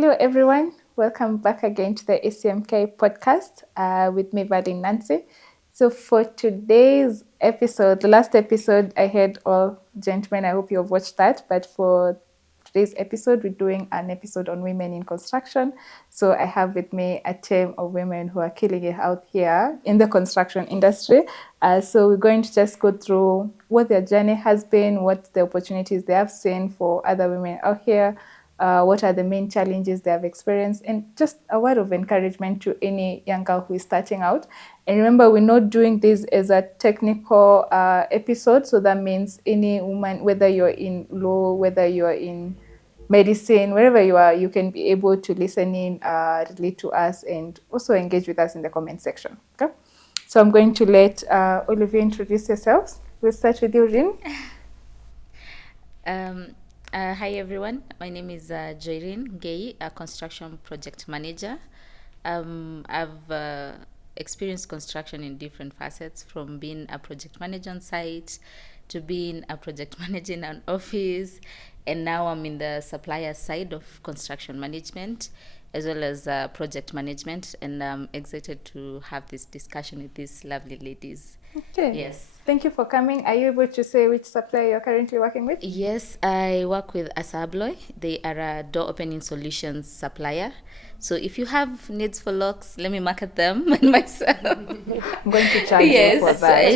Hello, everyone. Welcome back again to the ACMK podcast with me, Vadim Nancy. So for today's episode, the last episode I had all gentlemen, I hope you have watched that. But for today's episode, we're doing an episode on women in construction. So I have with me a team of women who are killing it out here in the construction industry. So we're going to just go through what their journey has been, what the opportunities they have seen for other women out here, what are the main challenges they have experienced, and just a word of encouragement to any young girl who is starting out. And remember, we're not doing this as a technical episode, so that means any woman, whether you're in law, whether you're in medicine, wherever you are, you can be able to listen in, relate to us, and also engage with us in the comment section. Okay? So I'm going to let all of you introduce yourselves. We'll start with you, Rin. Hi everyone, my name is Joyreen Ngei, a construction project manager. I've experienced construction in different facets, from being a project manager on site to being a project manager in an office, and now I'm in the supplier side of construction management as well as project management, and I'm excited to have this discussion with these lovely ladies. Okay. Yes. Thank you for coming. Are you able to say which supplier you're currently working with? Yes, I work with Assa Abloy. They are a door opening solutions supplier. So if you have needs for locks, let me market them and myself. I'm going to charge Yes, you for that.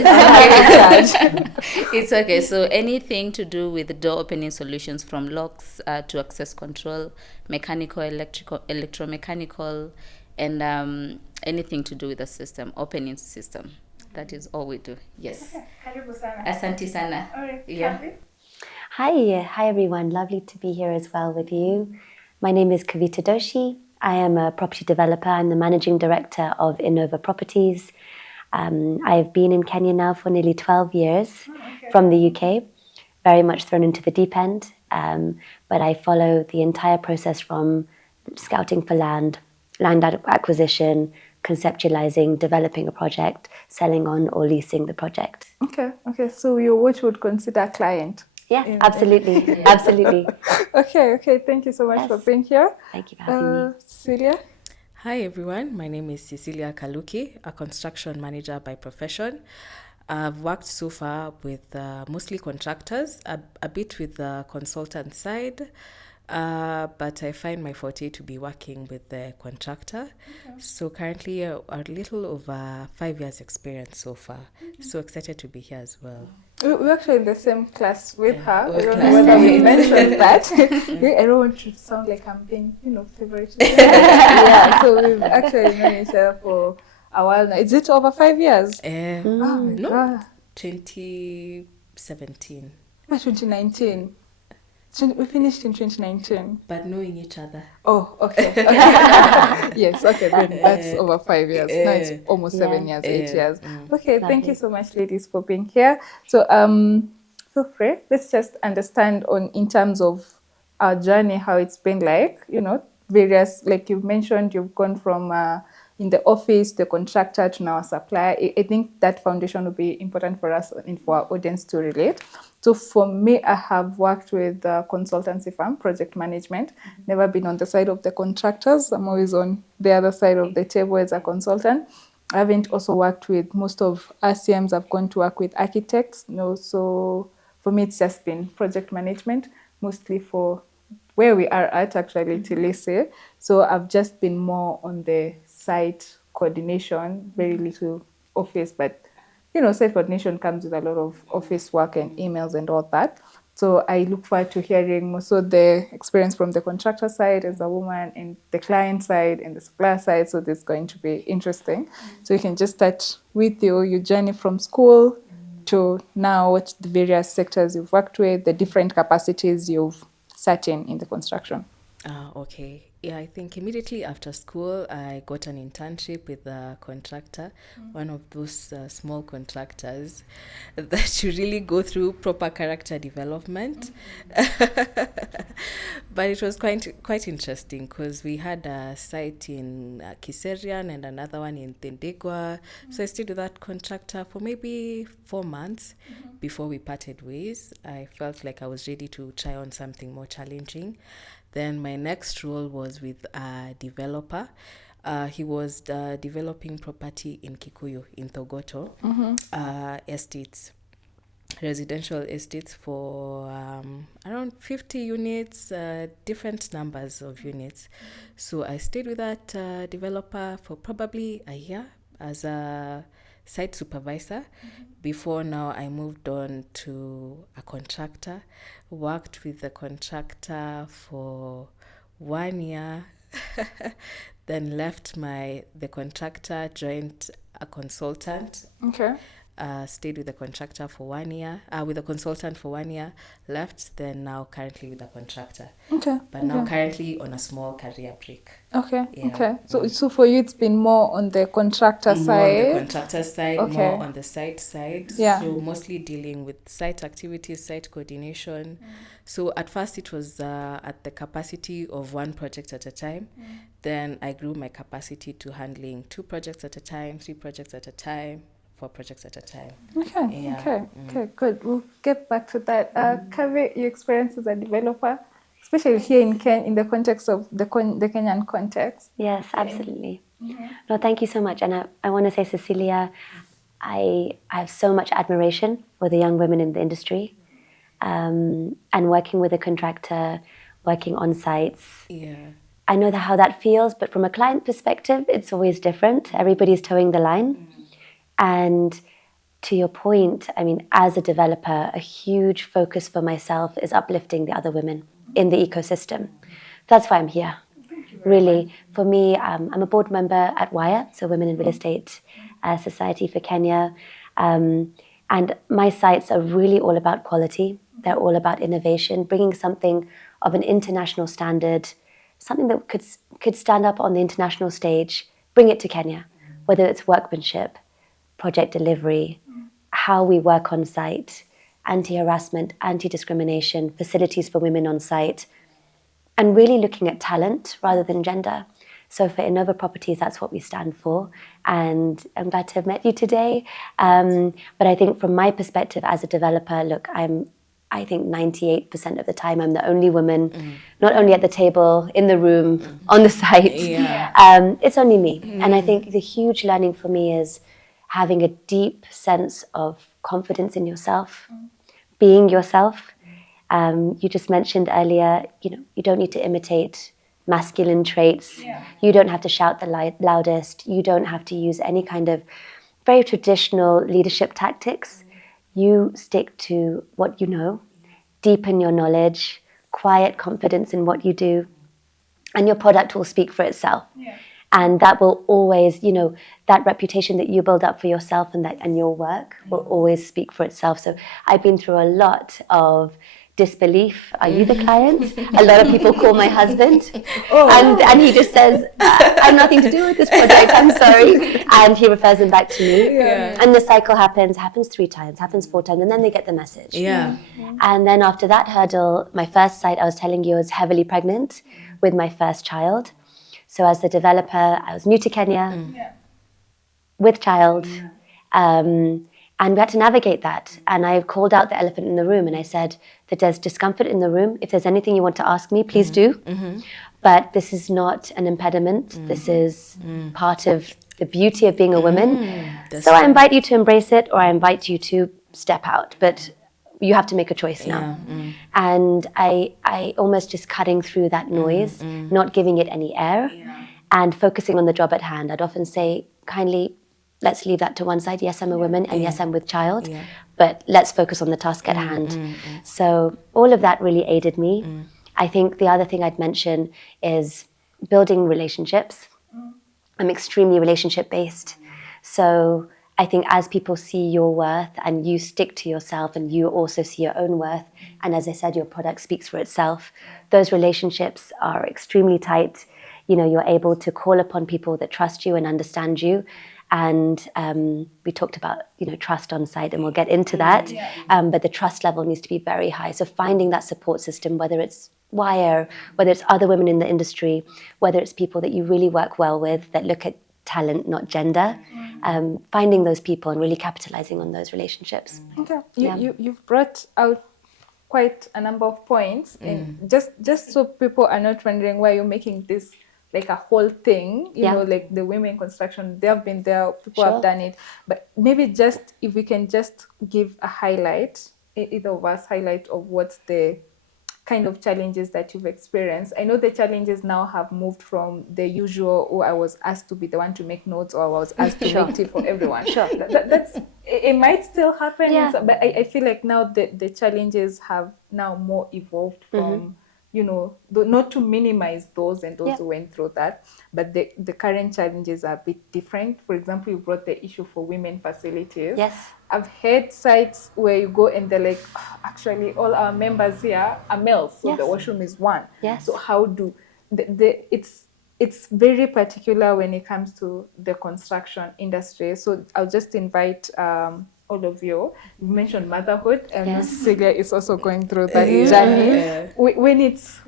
It's okay. So anything to do with door opening solutions, from locks to access control, mechanical, electrical, electromechanical, and anything to do with the system, opening system. That is all we do. Yes. Okay. Karibu sana. Asante sana. All right. Yeah. Kavi? Hi everyone. Lovely to be here as well with you. My name is Kavita Doshi. I am a property developer. I'm the managing director of Innova Properties. I've been in Kenya now for nearly 12 years from the UK, very much thrown into the deep end. But I follow the entire process from scouting for land acquisition, conceptualizing, developing a project, selling on or leasing the project. Okay. So you're what you would consider a client. Yes, absolutely. Absolutely. Okay. Thank you so much for being here. Thank you for having me. Cecilia? Hi everyone, my name is Cecilia Kaluki, a construction manager by profession. I've worked so far with mostly contractors, a bit with the consultant side, but I find my forte to be working with the contractor. Okay. So currently a little over 5 years experience so far. Mm-hmm. So excited to be here as well. We're actually in the same class with her. I don't know whether we mentioned that. I don't want to sound like I'm being, favorite. Yeah, so we've actually known each other for a while now. Is it over 5 years? Oh my God. 2017. 2019. We finished in 2019. But knowing each other. Oh, okay. Yes, okay, then that's over 5 years. Now it's almost 7 years, 8 years. Okay, thank you so much, ladies, for being here. So, feel free. Let's just understand in terms of our journey, how it's been like, various, like you've mentioned, you've gone from in the office, the contractor, to now a supplier. I think that foundation will be important for us and for our audience to relate. So for me, I have worked with a consultancy firm, project management, never been on the side of the contractors. I'm always on the other side of the table as a consultant. I haven't also worked with most of RCMs. I've gone to work with architects. So for me, it's just been project management, mostly for where we are at, actually, Tilisi. So I've just been more on the site coordination, very little office, but site coordination comes with a lot of office work and emails and all that. So I look forward to hearing most of the experience from the contractor side as a woman, and the client side and the supplier side. So this is going to be interesting. So you can just start with your journey from school to now, what the various sectors you've worked with, the different capacities you've sat in the construction. Okay. Yeah, I think immediately after school, I got an internship with a contractor, one of those small contractors that you really go through proper character development. But it was quite interesting because we had a site in Kiserian and another one in Tendegwa. So I stayed with that contractor for maybe 4 months before we parted ways. I felt like I was ready to try on something more challenging. Then my next role was with a developer. He was developing property in Kikuyu, in Thogoto, estates, residential estates for around 50 units, different numbers of units. So I stayed with that developer for probably a year as a site supervisor. Before now, I moved on to a contractor, worked with the contractor for 1 year, then left the contractor, joined a consultant. Okay. Stayed with the contractor for 1 year, with a consultant for 1 year, left, then now currently with a contractor. Okay. But now currently on a small career break. Okay. Yeah. Okay. So for you, it's been more on the contractor side. More on the contractor side, Okay. more on the site side. Yeah. So mostly dealing with site activities, site coordination. So at first it was at the capacity of one project at a time. Then I grew my capacity to handling 2 projects at a time, 3 projects at a time, 4 projects at a time. Okay. Yeah. Okay. Good. We'll get back to that. Kavi, your experience as a developer, especially here in the context of the Kenyan context. Yes, absolutely. No, thank you so much. And I want to say, Cecilia, I have so much admiration for the young women in the industry, and working with a contractor, working on sites. Yeah. I know how that feels, but from a client perspective, it's always different. Everybody's towing the line. And to your point, I mean, as a developer, a huge focus for myself is uplifting the other women in the ecosystem. That's why I'm here. Really, for me, I'm a board member at WIRE, so Women in Real Estate Society for Kenya. And my sites are really all about quality. They're all about innovation, bringing something of an international standard, something that could stand up on the international stage, bring it to Kenya, whether it's workmanship, project delivery, how we work on site, anti-harassment, anti-discrimination, facilities for women on site, and really looking at talent rather than gender. So for Innova Properties, that's what we stand for. And I'm glad to have met you today. But I think from my perspective as a developer, look, I think 98% of the time I'm the only woman, not only at the table, in the room, on the site. Yeah. It's only me. And I think the huge learning for me is having a deep sense of confidence in yourself, being yourself. You just mentioned earlier, you don't need to imitate masculine traits. You don't have to shout the loudest. You don't have to use any kind of very traditional leadership tactics. You stick to what you know, deepen your knowledge, quiet confidence in what you do, and your product will speak for itself. And that will always, that reputation that you build up for yourself and your work will always speak for itself. So I've been through a lot of disbelief. Are you the client? A lot of people call my husband, and he just says, I have nothing to do with this project, I'm sorry. And he refers them back to me. And the cycle happens 3 times, happens 4 times, and then they get the message. And then after that hurdle, my first site, I was telling you, I was heavily pregnant with my first child. So as the developer, I was new to Kenya, with child, and we had to navigate that. And I called out the elephant in the room, and I said that there's discomfort in the room. If there's anything you want to ask me, please do. But this is not an impediment. This is part of the beauty of being a woman. So I invite you to embrace it, or I invite you to step out. But you have to make a choice now. And I almost just cutting through that noise, not giving it any air, and focusing on the job at hand. I'd often say, kindly, let's leave that to one side. Yes, I'm a woman, and yes, I'm with child, but let's focus on the task at hand. So all of that really aided me. I think the other thing I'd mention is building relationships. I'm extremely relationship-based. So I think as people see your worth and you stick to yourself and you also see your own worth, and as I said, your product speaks for itself, those relationships are extremely tight. You're able to call upon people that trust you and understand you. And we talked about, trust on site, and we'll get into that. But the trust level needs to be very high. So finding that support system, whether it's WIRE, whether it's other women in the industry, whether it's people that you really work well with that look at talent, not gender, finding those people and really capitalizing on those relationships. Okay. You've brought out quite a number of points, and just so people are not wondering why you're making this like a whole thing, you know, like the women construction, they have been there, people have done it, but maybe just if we can just give a highlight, either of us highlight of what's the kind of challenges that you've experienced. I know the challenges now have moved from the usual, oh, I was asked to be the one to make notes, or I was asked to make tea for everyone. That's it might still happen, but I feel like now the challenges have now more evolved from, you know, not to minimize those and those who went through that, but the current challenges are a bit different. For example, you brought the issue for women facilities. Yes. I've had sites where you go and they're like, "Oh, actually, all our members here are males, so the washroom is one." Yes. So how do it's very particular when it comes to the construction industry. So I'll just invite all of you. You mentioned motherhood, and Cecilia is also going through that journey. When it's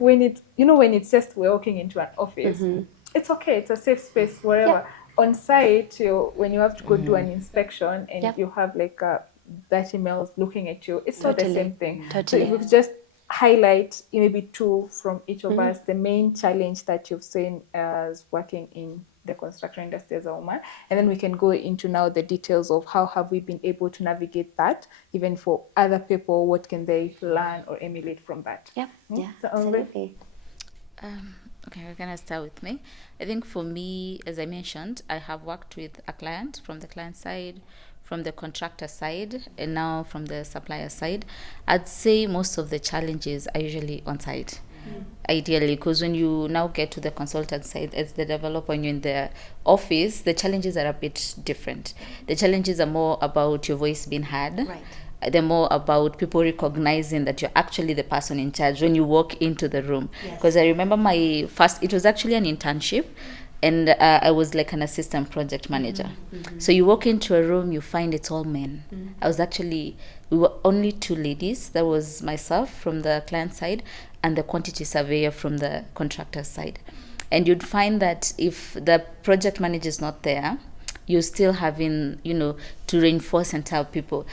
you know, when it's just walking into an office, it's okay. It's a safe space wherever. On site, when you have to go do an inspection and you have like 30 males looking at you, it's not the same thing. So if we could just highlight maybe two from each of us, the main challenge that you've seen as working in the construction industry as a woman, and then we can go into now the details of how have we been able to navigate that, even for other people, what can they learn or emulate from that. Yeah, So, absolutely. Okay, we're gonna start with me. I think for me, as I mentioned, I have worked with a client from the client side, from the contractor side, and now from the supplier side. I'd say most of the challenges are usually on site. Ideally, because when you now get to the consultant side as the developer and you're in the office, the challenges are a bit different. The challenges are more about your voice being heard. Right. They're more about people recognizing that you're actually the person in charge when you walk into the room. Because I remember my first, it was actually an internship, and I was like an assistant project manager. So you walk into a room, you find it's all men. We were only two ladies. That was myself from the client side and the quantity surveyor from the contractor side. And you'd find that if the project manager is not there, you're still having, to reinforce and tell people,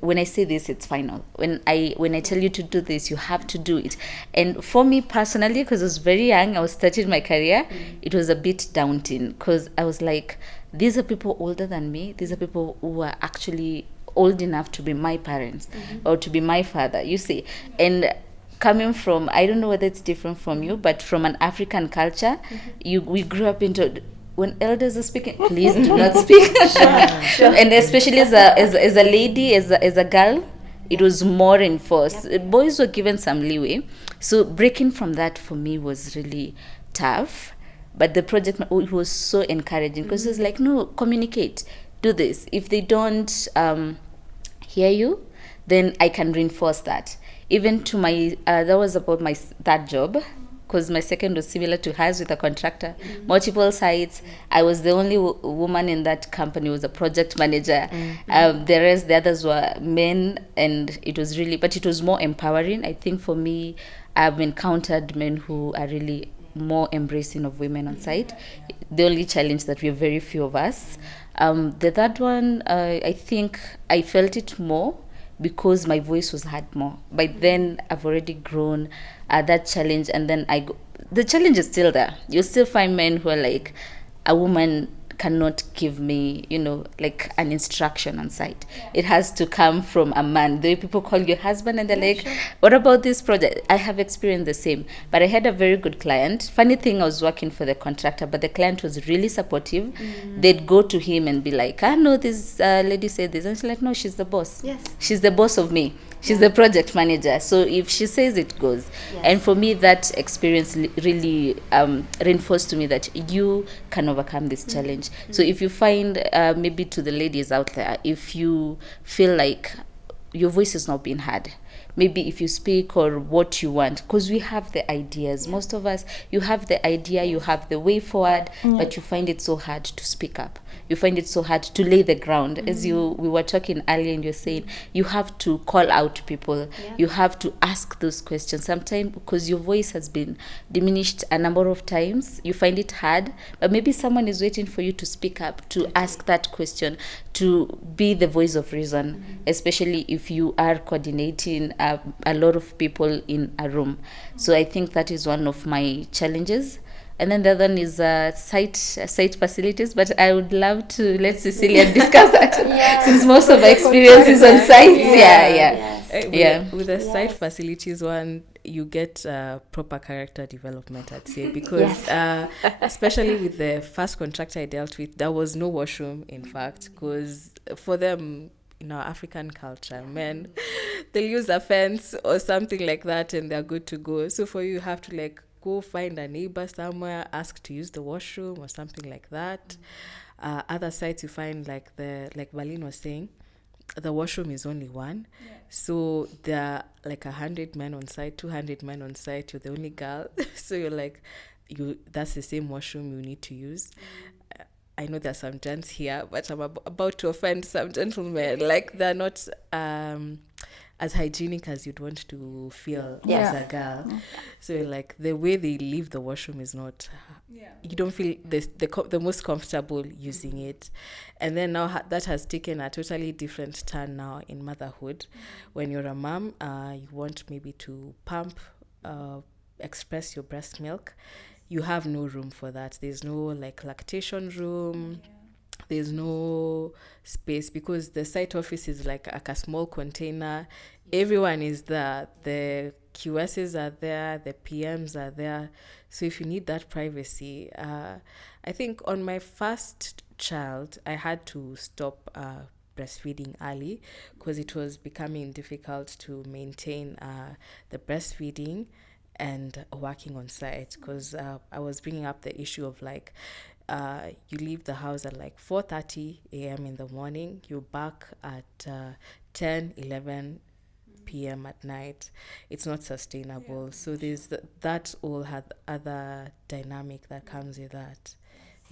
when I say this, it's final. When I tell you to do this, you have to do it. And for me personally, because I was very young, I was starting my career, it was a bit daunting, because I was like, these are people older than me. These are people who are actually old enough to be my parents or to be my father, you see. And coming from, I don't know whether it's different from you, but from an African culture, we grew up into, when elders are speaking, please do not speak. And especially as a lady, as a girl, it was more enforced. Boys were given some leeway. So breaking from that for me was really tough. But the project was so encouraging, because it's like, no, communicate, do this. If they don't hear you, then I can reinforce that. Even to my, that was about my third job, because my second was similar to hers with a contractor, multiple sites. I was the only woman in that company, was a project manager. The others were men, and it was really, but it was more empowering. I think for me, I've encountered men who are really more embracing of women on site. The only challenge that we have very few of us. The third one, I think I felt it more because my voice was heard more. By then, I've already grown that challenge, and then the challenge is still there. You still find men who are like, a woman cannot give me, like an instruction on site. It has to come from a man. The people call you husband, and they're like, what about this project? I have experienced the same. But I had a very good client. Funny thing, I was working for the contractor, but the client was really supportive. They'd go to him and be like, no, this lady said this. And she's like, no, she's the boss. Yes. She's the boss of me. She's the project manager. So if she says, it goes. And for me, that experience really reinforced to me that you can overcome this challenge. So if you find, maybe to the ladies out there, if you feel like your voice is not being heard, maybe if you speak or what you want, because we have the ideas. Most of us, you have the idea, you have the way forward, but you find it so hard to speak up. You find it so hard to lay the ground. As we were talking earlier, and you're saying you have to call out people. You have to ask those questions. Sometimes, because your voice has been diminished a number of times, you find it hard. But maybe someone is waiting for you to speak up, to ask that question, to be the voice of reason, especially if you are coordinating a lot of people in a room. So I think that is one of my challenges. And then the other one is site facilities, but I would love to let Cecilia discuss that since most of my experience is on sites. With the site facilities one, you get proper character development, I'd say, because especially with the first contractor I dealt with, there was no washroom, in fact, because for them, in our African culture, men, they'll use a fence or something like that and they're good to go. So for you have to like go find a neighbor somewhere, ask to use the washroom or something like that. Other sites you find like Valin was saying, the washroom is only one. So there are like 100 men on site, 200 men on site, you're the only girl. So you're like, that's the same washroom you need to use. I know there's some gents here, but I'm about to offend some gentlemen. Like they're not as hygienic as you'd want to feel as a girl. So like the way they leave the washroom is not, you don't feel the most comfortable using it. And then now that has taken a totally different turn now in motherhood. When you're a mom, you want maybe to pump, express your breast milk. You have no room for that. There's no like lactation room. There's no space because the site office is like a small container. Everyone is there. The QSs are there. The PMs are there. So if you need that privacy, I think on my first child, I had to stop breastfeeding early because it was becoming difficult to maintain the breastfeeding and working on site because I was bringing up the issue of like you leave the house at like 4:30 a.m. in the morning, you're back at 10, 11 p.m. at night. It's not sustainable. So there's that all had other dynamic that comes with that.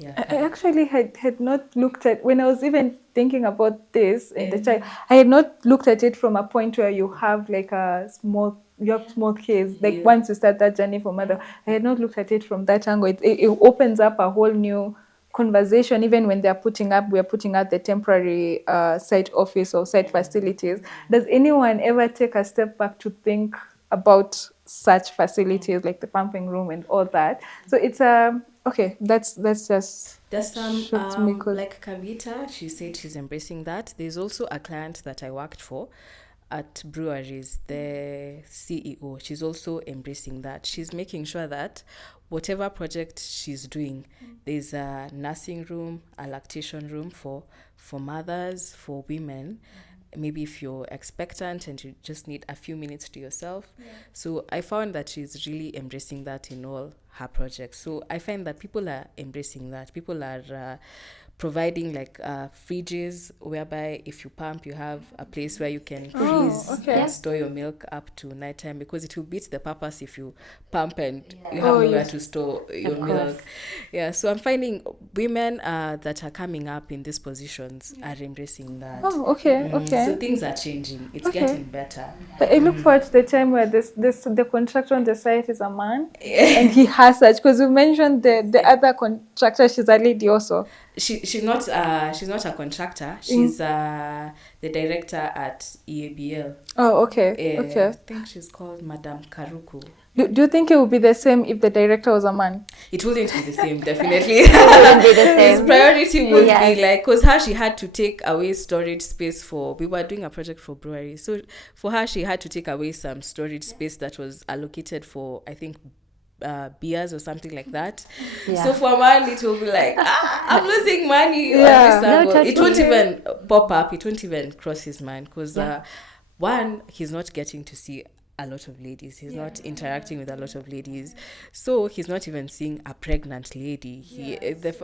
I actually had not looked at, when I was even thinking about this in the child, I had not looked at it from a point where you have like small kids, like once you start that journey for mother. I had not looked at it from that angle. It opens up a whole new conversation. Even when we are putting out the temporary site office or site facilities, does anyone ever take a step back to think about such facilities like the pumping room and all that? So it's okay, that's just... There's some, like Kavita, she said she's embracing that. There's also a client that I worked for at breweries, the CEO. She's also embracing that. She's making sure that whatever project she's doing, there's a nursing room, a lactation room for mothers, for women. Maybe if you're expectant and you just need a few minutes to yourself. So I found that she's really embracing that in all her projects. So I find that people are embracing that. People are providing like fridges whereby if you pump, you have a place where you can freeze and store your milk up to nighttime, because it will beat the purpose if you pump and you have nowhere to store your milk. So I'm finding women that are coming up in these positions are embracing that. So things are changing. It's getting better. But I look forward to the time where the contractor on the site is a man and he has such, because you mentioned the other contractor, she's a lady also. She's not a contractor. She's the director at EABL. I think she's called Madame Karuku. Do you think it would be the same if the director was a man? It wouldn't be the same, definitely. It wouldn't be the same. His priority would be like, because she had to take away storage space we were doing a project for brewery. So for her, she had to take away some storage space that was allocated for, I think, beers or something like that. So for a man, it will be like, I'm losing money. It won't even pop up. It won't even cross his mind because one, he's not getting to see a lot of ladies. He's not interacting with a lot of ladies. So he's not even seeing a pregnant lady.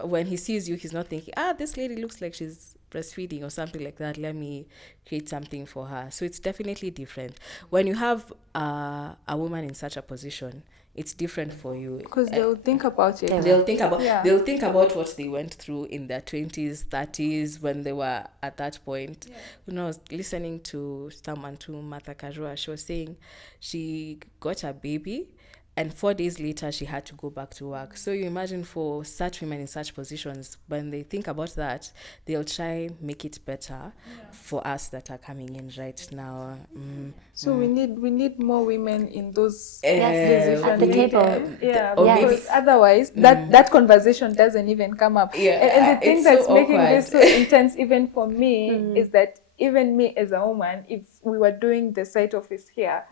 When he sees you, he's not thinking, this lady looks like she's breastfeeding or something like that. Let me create something for her. So it's definitely different. When you have a woman in such a position, it's different for you. Because they'll think about it. They'll think about what they went through in their 20s, 30s, when they were at that point. When I was listening to someone, to Martha Karua, she was saying she got a baby And 4 days later, she had to go back to work. So you imagine for such women in such positions, when they think about that, they'll try make it better for us that are coming in right now. So we need more women in those Yes, at the table. Or because otherwise that conversation doesn't even come up. And the thing that's so making awkward. this so intense even for me is that even me as a woman, if we were doing the site office here,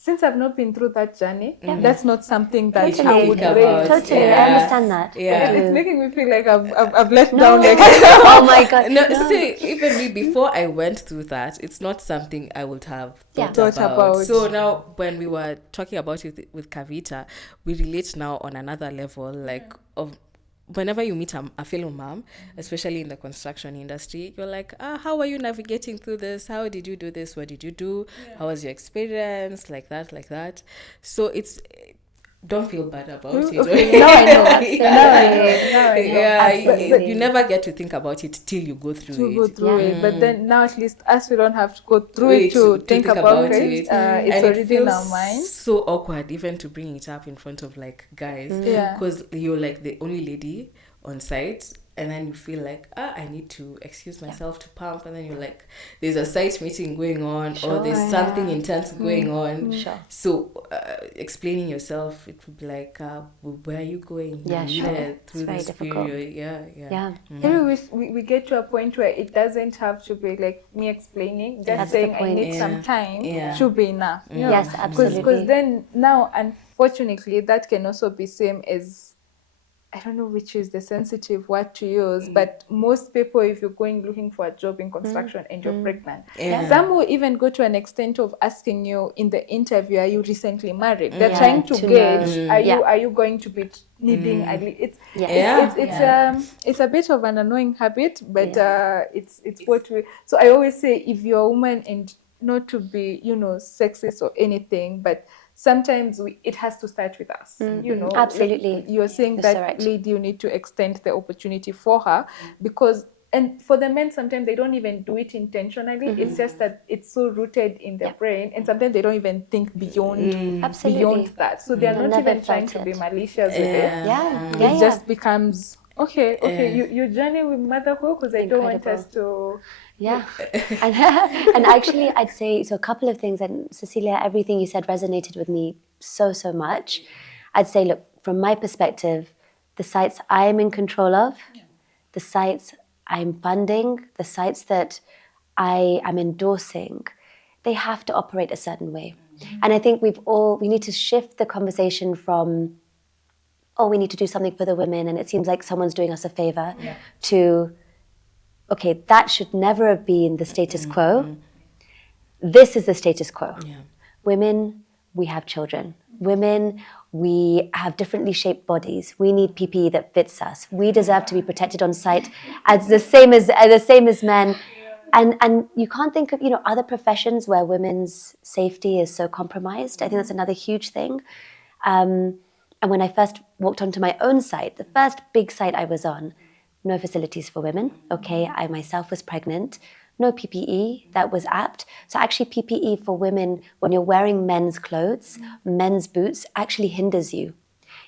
since I've not been through that journey, that's not something that I would raise. Totally, I understand that. And it's making me feel like I've let down. Like, oh my God. No, see, even me, before I went through that, it's not something I would have thought about. So now, when we were talking about it with Kavita, we relate now on another level, like of whenever you meet a fellow mom, especially in the construction industry, you're like, how are you navigating through this? How did you do this? What did you do? How was your experience? Like that. So it's, don't feel bad about it. No, I know. You never get to think about it till you go through it. But then now at least us, we don't have to go through it to think about it. It's already in our mind. So awkward even to bring it up in front of like guys, because you're like the only lady on site. And then you feel like, I need to excuse myself to pump. And then you're like, there's a site meeting going on, or there's something intense going on. So explaining yourself, it would be like, where are you going? Through this difficult. period. Anyway, we get to a point where it doesn't have to be like me explaining. Just saying I need some time should be enough. Yes, absolutely. Because then now, unfortunately, that can also be same as, I don't know which is the sensitive word to use, but most people, if you're going looking for a job in construction and you're pregnant, some will even go to an extent of asking you in the interview, are you recently married? They're trying to gauge, are you going to be needing it's a bit of an annoying habit, but it's what we. So I always say, if you're a woman, and not to be sexist or anything, but sometimes it has to start with us. Absolutely. Like you're saying that lady, you need to extend the opportunity for her, because, and for the men, sometimes they don't even do it intentionally. It's just that it's so rooted in their brain, and sometimes they don't even think beyond that. So they're not even trying to be malicious with it. It just becomes okay. You journey with motherhood, because I don't want us to. And actually, I'd say, so a couple of things, and Cecilia, everything you said resonated with me so much. I'd say, look, from my perspective, the sites I'm in control of, the sites I'm funding, the sites that I am endorsing, they have to operate a certain way. And I think we need to shift the conversation from, we need to do something for the women and it seems like someone's doing us a favor, to, okay, that should never have been the status quo. This is the status quo. Women, we have children. Women, we have differently shaped bodies. We need PPE that fits us. We deserve to be protected on site as the same as men. And you can't think of other professions where women's safety is so compromised. I think that's another huge thing. And when I first walked onto my own site, the first big site I was on, no facilities for women. Okay, I myself was pregnant. No PPE that was apt. So actually PPE for women, when you're wearing men's clothes, men's boots, actually hinders you.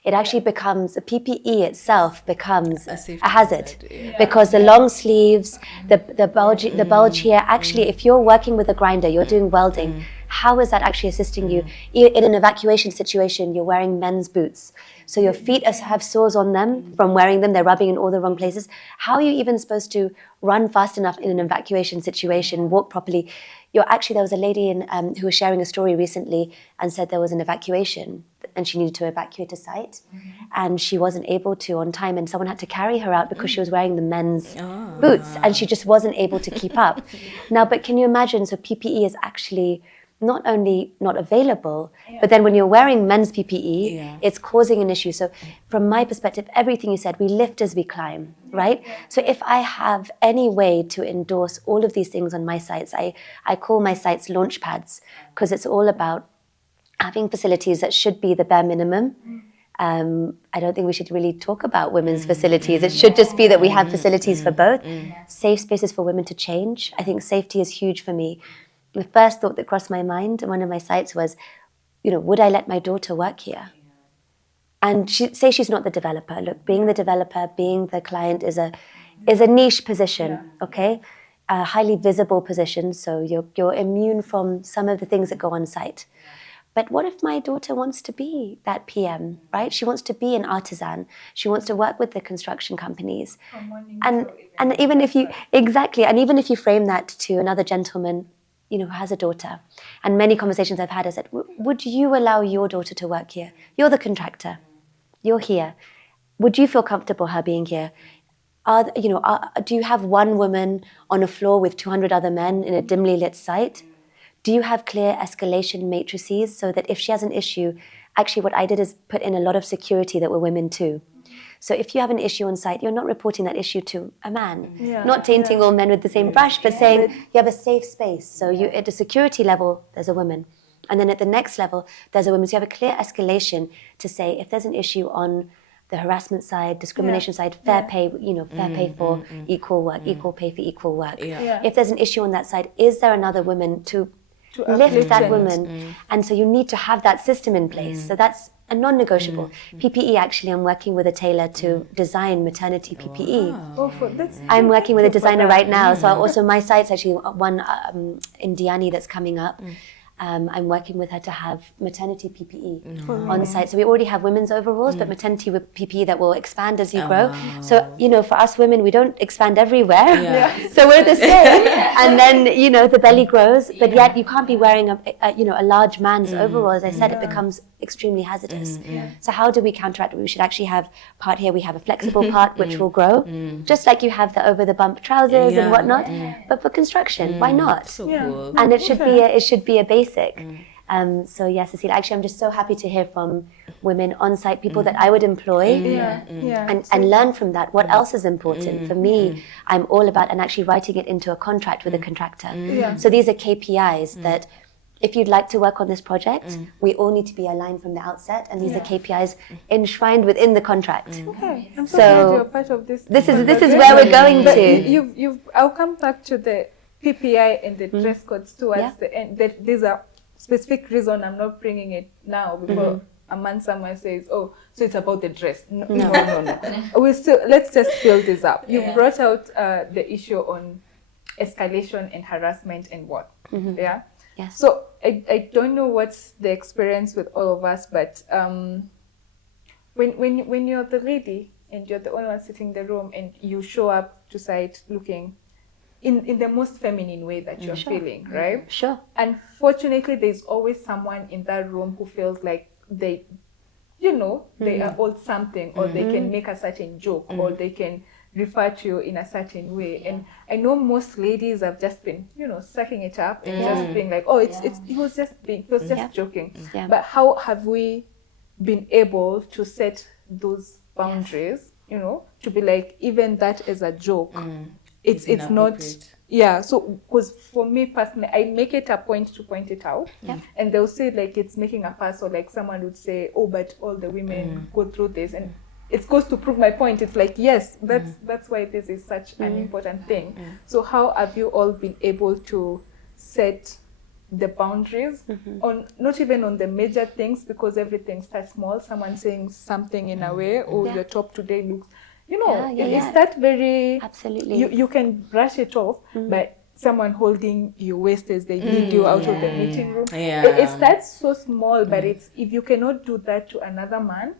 It actually becomes, the PPE itself becomes a hazard. Because the long sleeves, the bulge here, actually if you're working with a grinder, you're doing welding, how is that actually assisting you? In an evacuation situation, you're wearing men's boots. So your feet have sores on them from wearing them. They're rubbing in all the wrong places. How are you even supposed to run fast enough in an evacuation situation, walk properly? There was a lady who was sharing a story recently and said there was an evacuation and she needed to evacuate a site and she wasn't able to on time and someone had to carry her out because she was wearing the men's boots and she just wasn't able to keep up. Now, but can you imagine, so PPE is actually not only not available, but then when you're wearing men's PPE, it's causing an issue. So from my perspective, everything you said, we lift as we climb, right? So if I have any way to endorse all of these things on my sites, I call my sites launch pads because it's all about having facilities that should be the bare minimum. I don't think we should really talk about women's facilities. It should just be that we have facilities for both. Safe spaces for women to change. I think safety is huge for me. The first thought that crossed my mind on one of my sites was, would I let my daughter work here? And say she's not the developer. Look, being the developer, being the client is a niche position, okay? A highly visible position, so you're immune from some of the things that go on site. But what if my daughter wants to be that PM, right? She wants to be an artisan. She wants to work with the construction companies. And even if you frame that to another gentleman, who has a daughter, and many conversations I've had is that, would you allow your daughter to work here? You're the contractor. You're here. Would you feel comfortable her being here? Do you have one woman on a floor with 200 other men in a dimly lit site? Do you have clear escalation matrices so that if she has an issue, actually what I did is put in a lot of security that were women too. So if you have an issue on site, you're not reporting that issue to a man, not tainting all men with the same brush, but saying you have a safe space. So at the security level, there's a woman. And then at the next level, there's a woman. So you have a clear escalation to say if there's an issue on the harassment side, discrimination side, fair pay, fair pay for equal work, equal pay for equal work. If there's an issue on that side, is there another woman to lift that woman? And so you need to have that system in place. So that's a non-negotiable. PPE, actually, I'm working with a tailor to design maternity PPE. I'm working with a designer right now. So also my site's actually one in Diani that's coming up. I'm working with her to have maternity PPE on site. So we already have women's overalls, but maternity PPE that will expand as you grow. So, for us women, we don't expand everywhere. So we're the same. And then, the belly grows, but yet you can't be wearing a large man's overall. As I said, it becomes extremely hazardous. So how do we counteract? We should actually have part here. We have a flexible part which will grow, just like you have the over-the-bump trousers and whatnot. But for construction, why not? So cool. And it should be a basic. So yes, Cecilia, actually, I'm just so happy to hear from women on site, people that I would employ, and learn from that. What else is important for me? I'm all about and actually writing it into a contract with a contractor. So these are KPIs that, if you'd like to work on this project, we all need to be aligned from the outset, and these are KPIs enshrined within the contract. Okay, I'm so glad you're part of this. This is where we're going to. I'll come back to the PPI and the dress codes towards the end. These are specific reason I'm not bringing it now before a man somewhere says, "Oh, so it's about the dress." No. Let's just build this up. You brought out the issue on escalation and harassment and what, Yes. So I don't know what's the experience with all of us, but when you're the lady and you're the only one sitting in the room and you show up to site looking in the most feminine way that you're feeling, right? Sure. Unfortunately, there's always someone in that room who feels like they are owed something, or they can make a certain joke, or they can refer to you in a certain way. And I know most ladies have just been, sucking it up and just being like, oh, he was just joking. Yeah. But how have we been able to set those boundaries, to be like, even that is a joke. It's not, so because for me personally, I make it a point to point it out, and they'll say like it's making a fuss, or like someone would say, oh, but all the women go through this, and it goes to prove my point. It's like, yes, that's why this is such an important thing. So how have you all been able to set the boundaries on, not even on the major things, because everything starts small, someone saying something in a way, oh, your top today looks, it's that very, absolutely. You can brush it off, but someone holding your waist as they lead you out of the meeting room. It starts so small, but it's, if you cannot do that to another man,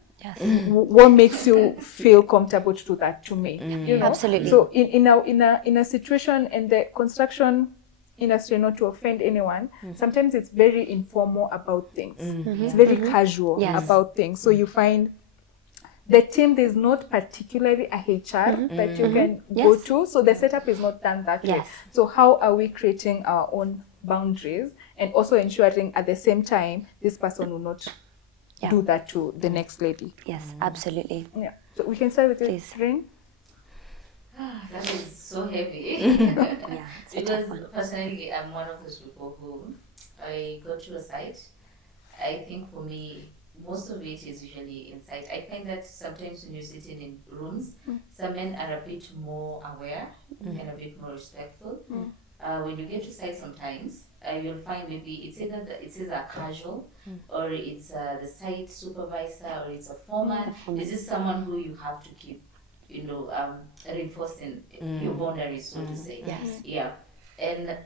what makes you feel comfortable to do that to me? Absolutely. So in a situation in the construction industry, not to offend anyone, sometimes it's very informal about things. It's very casual about things. So you find the team, there's not particularly a HR that you can go to. So the setup is not done that way. So how are we creating our own boundaries and also ensuring at the same time this person will not do that to the next lady? Yes, absolutely. Yeah. So we can start with you, Joyreen. That is so heavy. Because personally, I'm one of those people who I go to a site. I think for me, most of it is usually inside. I find that sometimes when you're sitting in rooms, some men are a bit more aware and a bit more respectful. When you get to site sometimes, you'll find maybe it's either casual, or it's the site supervisor, or it's a foreman. This is someone who you have to keep, reinforcing your boundaries, so to say. Yes. Yeah. And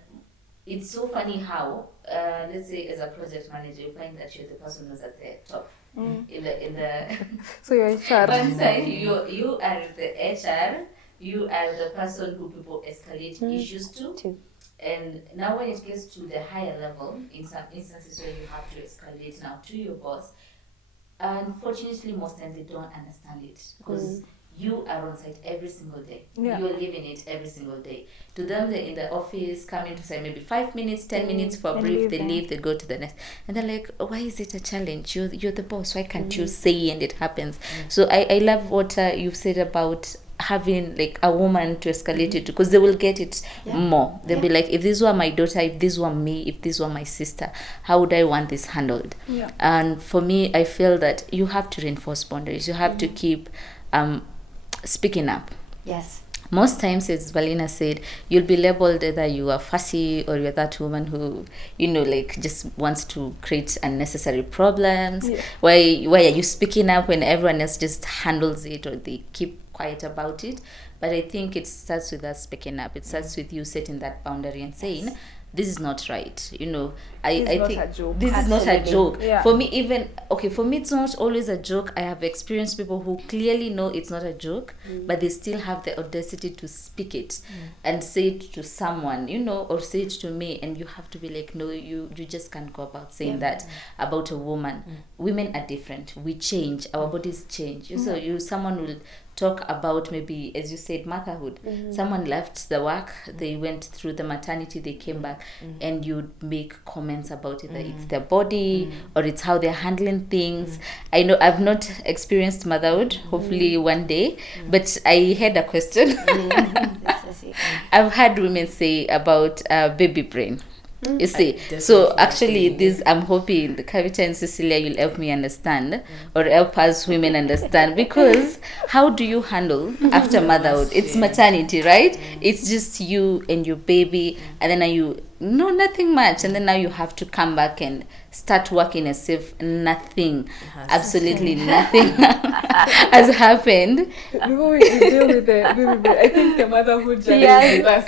it's so funny how, let's say, as a project manager, you find that you're the person who's at the top. In the So you're HR. one side, you are the HR. You are the person who people escalate issues to. And now when it gets to the higher level, in some instances where you have to escalate now to your boss, unfortunately most times they don't understand it, because you are on site every single day. Yeah. You're living it every single day. To them, they're in the office, coming to say maybe 5 minutes, 10 minutes for a brief, they leave, they go to the next. And they're like, why is it a challenge? You're the boss, why can't you say and it happens? So I love what you've said about having like a woman to escalate it to, because they will get it more. They'll be like, if this were my daughter, if this were me, if this were my sister, how would I want this handled? And for me, I feel that you have to reinforce boundaries. You have to keep speaking up. Yes. Most times, as Valina said, you'll be labeled either you are fussy or you're that woman who, like just wants to create unnecessary problems. Why are you speaking up when everyone else just handles it, or they keep quiet about it? But I think it starts with us speaking up. It starts with you setting that boundary and saying, this is not right. I think this is not a joke. For me, for me, it's not always a joke. I have experienced people who clearly know it's not a joke, but they still have the audacity to speak it and say it to someone, or say it to me, and you have to be like, no, you just can't go about saying that about a woman. Women are different. We change. Our bodies change. So someone will talk about, maybe, as you said, motherhood. Someone left the work, they went through the maternity, they came back, and you make comments about it, that it's their body or it's how they're handling things. I know I've not experienced motherhood, hopefully one day, but I had a question. I've had women say about baby brain. You see, so actually this, I'm hoping the Kavita and Cecilia, you'll help me understand, or help us women understand, because how do you handle after motherhood? It's maternity, right? It's just you and your baby, and then you nothing much, and then now you have to come back and start working as if nothing, absolutely nothing has happened. Before we deal with the baby, I think the motherhood journey is with us.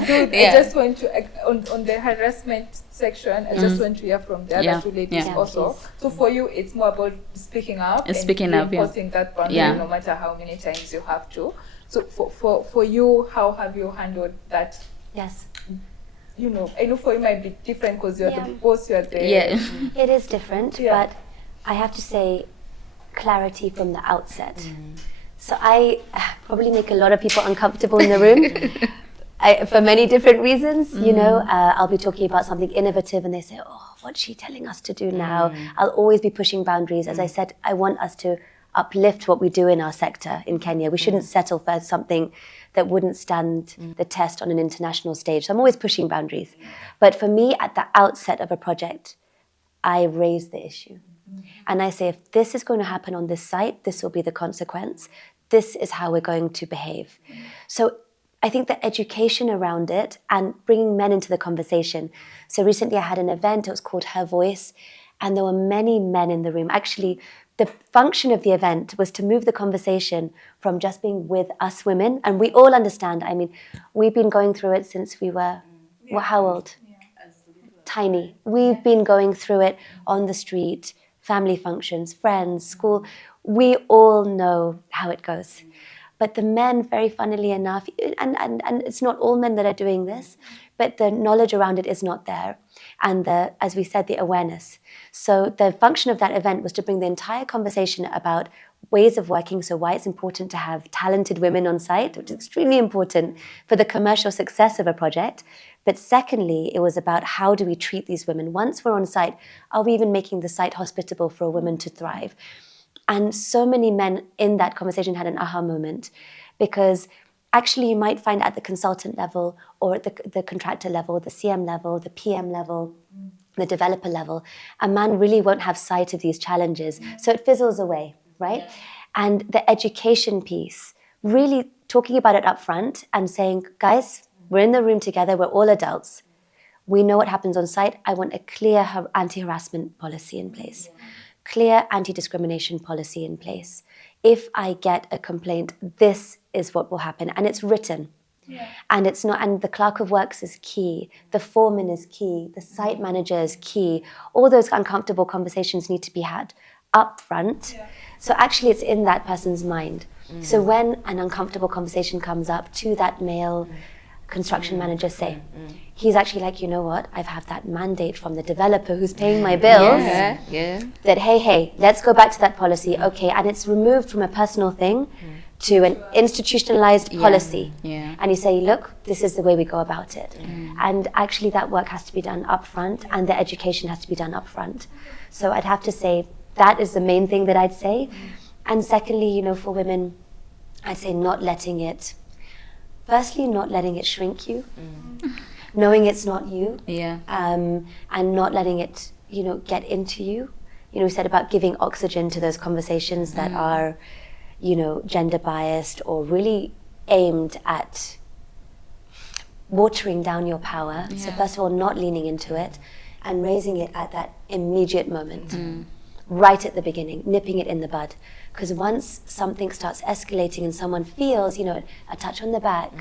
Before we do, I just want to, on the harassment section, I just want to hear from the other two ladies also. So for you, it's more about speaking up and reinforcing that boundary, no matter how many times you have to. So for you, how have you handled that? Yes. I know for you might be different because you're the boss, you're the... It is different, but I have to say clarity from the outset. So I probably make a lot of people uncomfortable in the room for many different reasons. I'll be talking about something innovative and they say, oh, what's she telling us to do now? I'll always be pushing boundaries. As I said, I want us to uplift what we do in our sector in Kenya. We shouldn't settle for something that wouldn't stand the test on an international stage. So I'm always pushing boundaries. But for me, at the outset of a project, I raise the issue. And I say, if this is going to happen on this site, this will be the consequence. This is how we're going to behave. So I think the education around it and bringing men into the conversation. So recently I had an event, it was called Her Voice, and there were many men in the room. Actually, the function of the event was to move the conversation from just being with us women, and we all understand. I mean, we've been going through it since we were, how old? Tiny. We've been going through it on the street, family functions, friends, school. We all know how it goes. But the men, very funnily enough, and it's not all men that are doing this, but the knowledge around it is not there. And as we said, the awareness. So the function of that event was to bring the entire conversation about ways of working, so why it's important to have talented women on site, which is extremely important for the commercial success of a project. But secondly, it was about how do we treat these women? Once we're on site, are we even making the site hospitable for a woman to thrive? And so many men in that conversation had an aha moment, because actually you might find at the consultant level or at the contractor level, the CM level, the PM level, the developer level, a man really won't have sight of these challenges. So it fizzles away, right? Yeah. And the education piece, really talking about it up front and saying, guys, We're in the room together. We're all adults. We know what happens on site. I want a clear anti-harassment policy in place, clear anti-discrimination policy in place. If I get a complaint, this is what will happen. And it's written. Yeah. And it's not, and the clerk of works is key, the foreman is key, the site manager is key. All those uncomfortable conversations need to be had up front. Yeah. So actually it's in that person's mind. So when an uncomfortable conversation comes up to that male construction manager, say, he's actually like, you know what, I've had that mandate from the developer who's paying my bills, that hey, let's go back to that policy, okay, and it's removed from a personal thing to an institutionalized policy. And you say, look, this is the way we go about it. And actually that work has to be done up front, and the education has to be done up front. So I'd have to say that is the main thing that I'd say. And secondly, you know, for women, I'd say not letting it shrink you, knowing it's not you, and not letting it, you know, get into you. You know, we said about giving oxygen to those conversations that are, you know, gender biased or really aimed at watering down your power. So first of all, not leaning into it and raising it at that immediate moment, right at the beginning, nipping it in the bud. Because once something starts escalating and someone feels, you know, a touch on the back,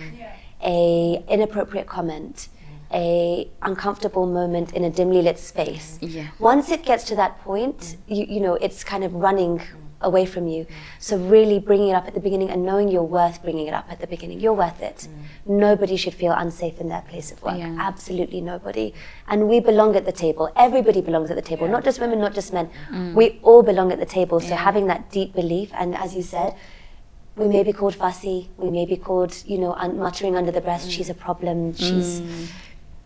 a inappropriate comment, a uncomfortable moment in a dimly lit space, once it gets to that point, you know, it's kind of running away from you. So really bringing it up at the beginning and knowing you're worth bringing it up at the beginning. You're worth it. Nobody should feel unsafe in their place of work. Absolutely nobody. And we belong at the table. Everybody belongs at the table. Not just women, not just men. We all belong at the table. So having that deep belief, and as you said, we may be called fussy, we may be called, you know, muttering under the breath, she's a problem, she's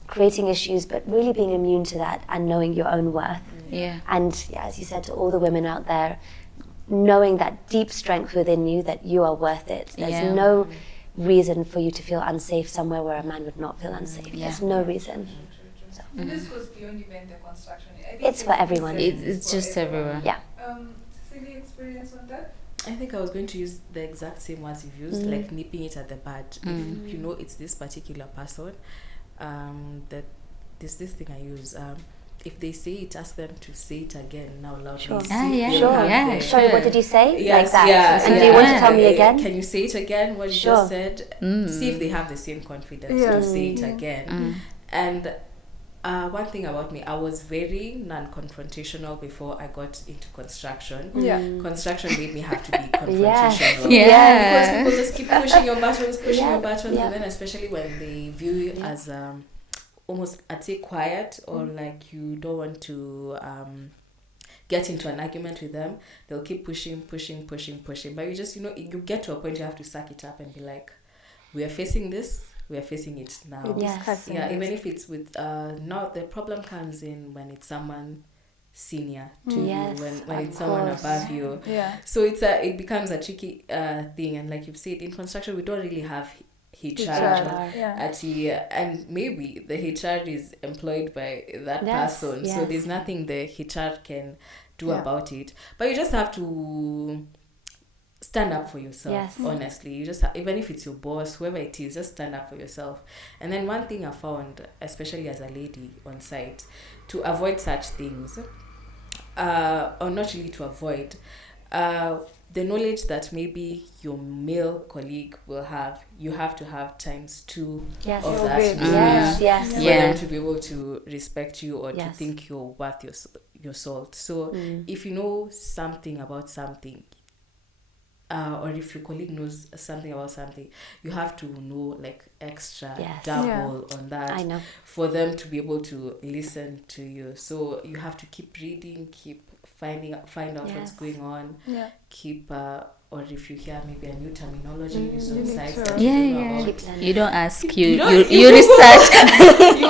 creating issues, but really being immune to that and knowing your own worth. And as you said, to all the women out there, knowing that deep strength within you, that you are worth it. There's no reason for you to feel unsafe somewhere where a man would not feel unsafe. There's no reason. So. And this goes beyond even the construction. It's for everyone. It's just everyone. Yeah. Cecilia, experience on that? I think I was going to use the exact same words you've used, like nipping it at the bud. If you know it's this particular person, that there's this thing I use. If they say it, ask them to say it again now loudly. Sure. Sure. What did you say? Yes, like that. And do you want to tell me again? Can you say it again? What you just said? See if they have the same confidence to say it again. And one thing about me, I was very non-confrontational before I got into construction. Construction made me have to be confrontational. Because people just keep pushing your buttons, and then especially when they view you as almost, I'd say, quiet, or like you don't want to get into an argument with them, they'll keep pushing. But you just, you know, you get to a point you have to suck it up and be like, we are facing this, we are facing it now. Even if it's with, now the problem comes in when it's someone senior to you, when it's someone above you. So it becomes a tricky thing, and like you've said, in construction, we don't really have HR and maybe the HR is employed by that person, so there's nothing the HR can do about it, but you just have to stand up for yourself. Honestly, you just even if it's your boss, whoever it is, just stand up for yourself. And then one thing I found, especially as a lady on site, to avoid such things, or not really to avoid, the knowledge that maybe your male colleague will have, you have to have times 2 of that for them to be able to respect you or to think you're worth your salt. So if you know something about something, or if your colleague knows something about something, you have to know like extra double on that for them to be able to listen to you. So you have to keep reading, keep find out what's going on, keep or if you hear maybe a new terminology used on site, you don't ask, you research. You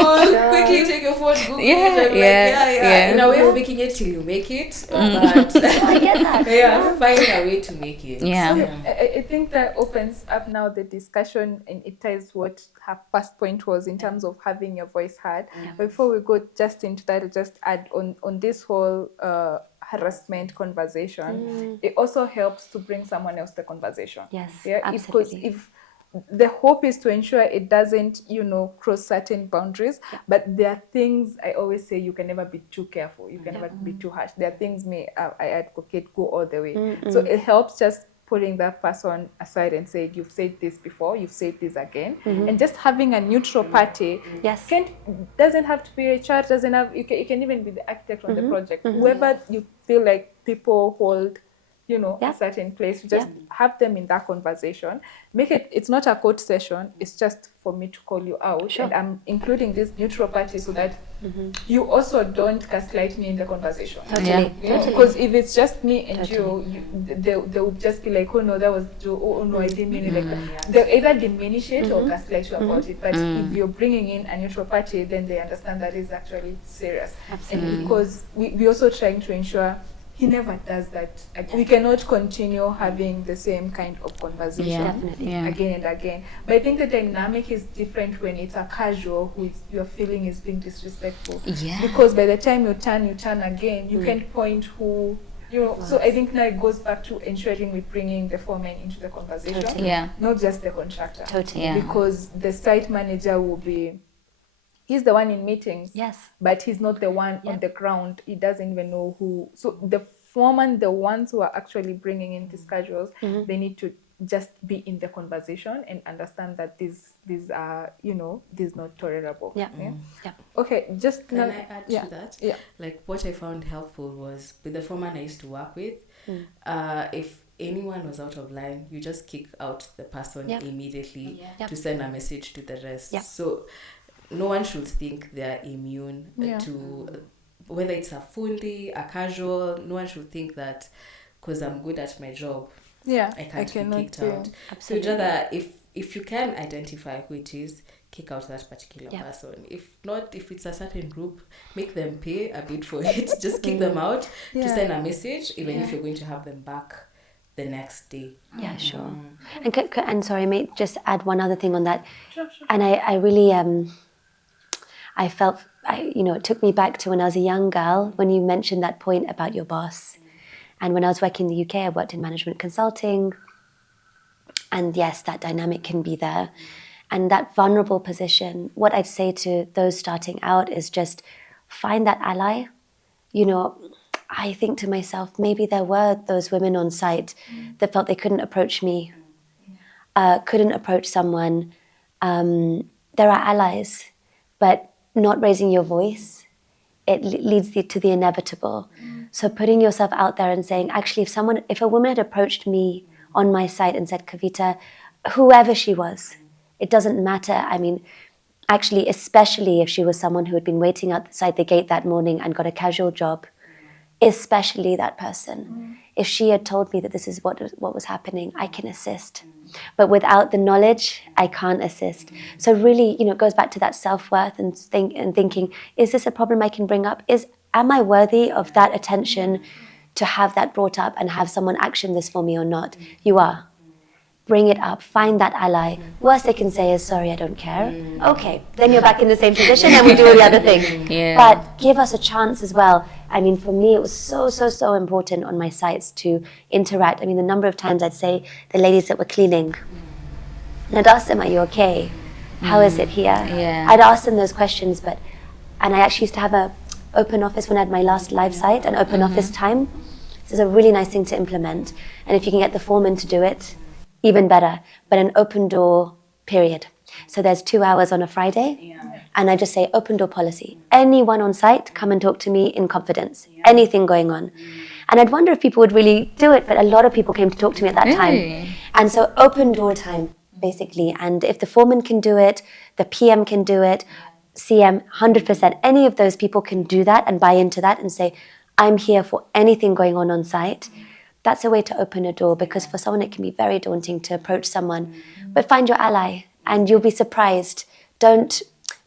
quickly take your phone, Google it, in a way of making it till you make it, but I get that. Find a way to make it. I think that opens up now the discussion, and it ties what her first point was in terms of having your voice heard. Before we go just into that, I'll just add on this whole harassment conversation, it also helps to bring someone else the conversation. Absolutely. Because if the hope is to ensure it doesn't, cross certain boundaries. But there are things, I always say, you can never be too careful. You can never be too harsh. There are things I advocate go all the way. So it helps just putting that person aside and say, you've said this before, you've said this again. And just having a neutral party doesn't have to be a church, doesn't have, it can even be the architect on the project. Whoever you feel like people hold, a certain place, just have them in that conversation. Make it's not a court session, it's just for me to call you out. And I'm including this neutral party so that you also don't gaslight me in the conversation. Totally. Because if it's just me and they will just be like, oh no, that was Joe, oh no, I didn't mean it like that. They'll either diminish it or gaslight you about it. But if you're bringing in a neutral party, then they understand that it's actually serious. Absolutely. And because we're also trying to ensure he never does that. We cannot continue having the same kind of conversation again and again. But I think the dynamic is different when it's a casual who you're feeling is being disrespectful. Yeah. Because by the time you turn again, you can point who, So I think now it goes back to ensuring we're bringing the foreman into the conversation. Totally. Not just the contractor. Totally. Yeah. Because the site manager will be, he's the one in meetings, but he's not the one on the ground. He doesn't even know who. So the foreman, the ones who are actually bringing in these casuals, they need to just be in the conversation and understand that these are, these not tolerable. Okay, just can I add to that? Yeah. Like what I found helpful was with the foreman I used to work with, if anyone was out of line, you just kick out the person immediately to send a message to the rest. So no one should think they're immune to whether it's a fundi, a casual. No one should think that because I'm good at my job, I can't be kicked out. Absolutely. So rather, if you can identify who it is, kick out that particular person. If not, if it's a certain group, make them pay a bit for it. Just kick them out to send a message, even if you're going to have them back the next day. Yeah, sure. And sorry, I may just add one other thing on that. Sure. And I really I felt, it took me back to when I was a young girl, when you mentioned that point about your boss. And when I was working in the UK, I worked in management consulting. And yes, that dynamic can be there. And that vulnerable position, what I'd say to those starting out is just find that ally. I think to myself, maybe there were those women on site that felt they couldn't approach me, couldn't approach someone. There are allies, but not raising your voice, it leads to the inevitable. So putting yourself out there and saying, actually, if a woman had approached me on my site and said, Kavita, whoever she was, it doesn't matter. I mean, actually, especially if she was someone who had been waiting outside the gate that morning and got a casual job, especially that person. If she had told me that this is what was happening, I can assist. But without the knowledge, I can't assist. So really, it goes back to that self-worth and thinking, is this a problem I can bring up? Am I worthy of that attention to have that brought up and have someone action this for me or not? You are. Bring it up, find that ally. Worst they can say is, sorry, I don't care. Okay, then you're back in the same position and we do all the other things. But give us a chance as well. I mean, for me, it was so important on my sites to interact. I mean, the number of times I'd say the ladies that were cleaning, and I'd ask them, are you okay? How is it here? I'd ask them those questions, and I actually used to have a open office when I had my last live site, an open office time. This is a really nice thing to implement. And if you can get the foreman to do it, even better, but an open door period. So there's 2 hours on a Friday, and I just say open door policy. Anyone on site, come and talk to me in confidence. Anything going on. And I'd wonder if people would really do it, but a lot of people came to talk to me at that time. And so open door time, basically. And if the foreman can do it, the PM can do it, CM, 100%. Any of those people can do that and buy into that and say, I'm here for anything going on site. That's a way to open a door, because for someone it can be very daunting to approach someone. But find your ally and you'll be surprised. Don't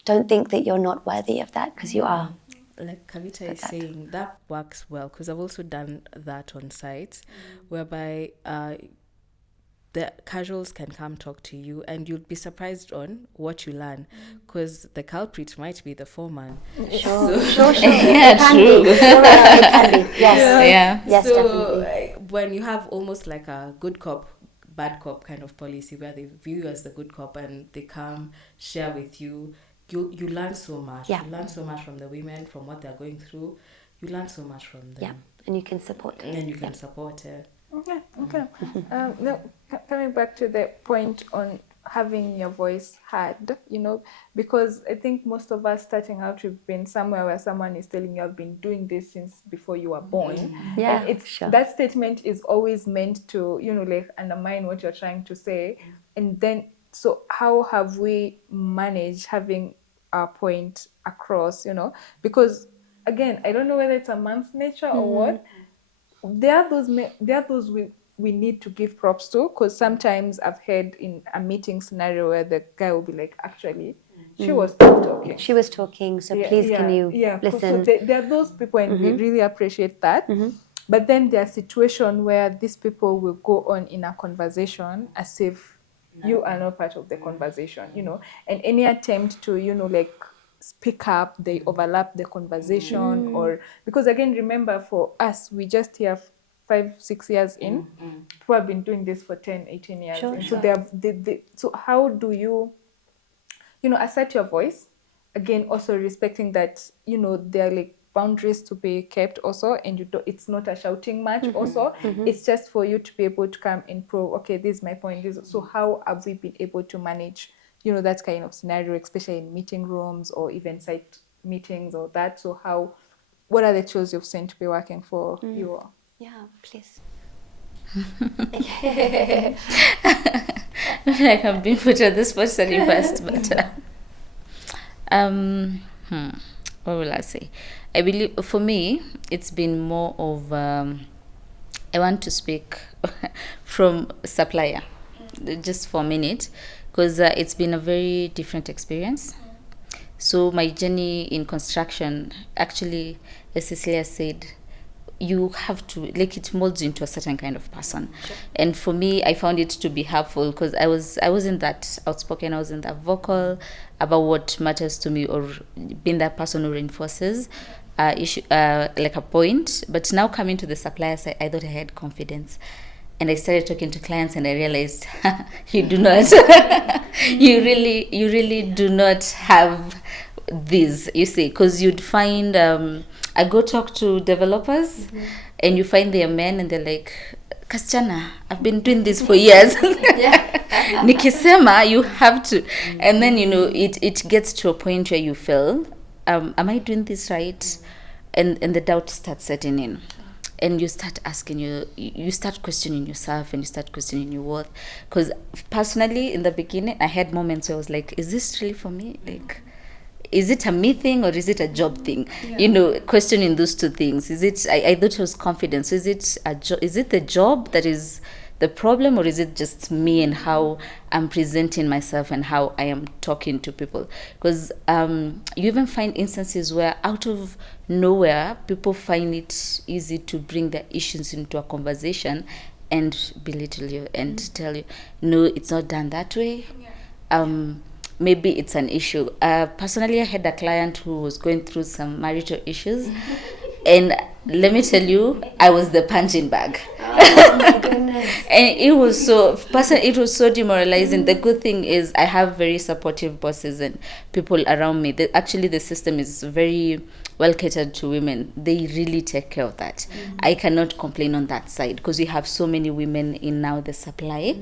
think that you're not worthy of that, because you are. Like Kavita is saying, that works well, because I've also done that on sites whereby the casuals can come talk to you and you'll be surprised on what you learn, because the culprit might be the foreman. Sure. Yeah, true. It can be. Yes. Yeah. Yes, so definitely. When you have almost like a good cop, bad cop kind of policy where they view you as the good cop and they come share with you. You learn so much. Yeah. You learn so much from the women, from what they're going through. You learn so much from them. Yeah, and you can support. And you can support it. Okay. Now, coming back to the point on having your voice heard, because I think most of us starting out, we've been somewhere where someone is telling you, I've been doing this since before you were born. Yeah, and it's sure. That statement is always meant to, like, undermine what you're trying to say. And then, so how have we managed having our point across, because again, I don't know whether it's a man's nature or what. There are those we need to give props to, because sometimes I've heard in a meeting scenario where the guy will be like, actually, she was talking. She was talking, so please can you listen? So there are those people, and we really appreciate that. But then there are situations where these people will go on in a conversation as if you are not part of the conversation, and any attempt to, like, speak up, they overlap the conversation, or because again, remember, for us, we just here 5-6 years in, people have been doing this for 10-18 years. Sure, So so how do you assert your voice, again, also respecting that, there are like boundaries to be kept also, and it's not a shouting match also. It's just for you to be able to come and prove, okay, this is my point. So how have we been able to manage that kind of scenario, especially in meeting rooms or even site meetings or that? So what are the tools you've seen to be working for you all? Yeah, please. I have been put on this spot study first, but what will I say? I believe for me, it's been more of I want to speak from supplier, just for a minute, because it's been a very different experience. So my journey in construction, actually, as Cecilia said, you have to, like, it molds you into a certain kind of person. Sure. And for me, I found it to be helpful because I wasn't that outspoken, I wasn't that vocal about what matters to me, or being that person who reinforces issue, like a point. But now coming to the supplier side, I thought I had confidence. And I started talking to clients, and I realized you do not. you really do not have this. You see, because you'd find I go talk to developers, and you find they're men, and they're like, "Kasichana, I've been doing this for years." Nikisema, you have to, and then it gets to a point where you feel, am I doing this right? And the doubt starts setting in. And you start asking, you start questioning yourself, and you start questioning your worth. Because personally, in the beginning, I had moments where I was like, is this really for me? Like, is it a me thing or is it a job thing? Yeah. Questioning those two things. Is it, I thought it was confidence. Is it is it the job that is the problem, or is it just me and how I'm presenting myself and how I am talking to people? Because you even find instances where out of nowhere, people find it easy to bring their issues into a conversation and belittle you and tell you, no, it's not done that way. Maybe it's an issue. Personally, I had a client who was going through some marital issues, and let me tell you, I was the punching bag. Oh my goodness. And it was so demoralizing. The good thing is I have very supportive bosses and people around me. Actually, the system is very well catered to women. They really take care of that. I cannot complain on that side, because we have so many women in now the supply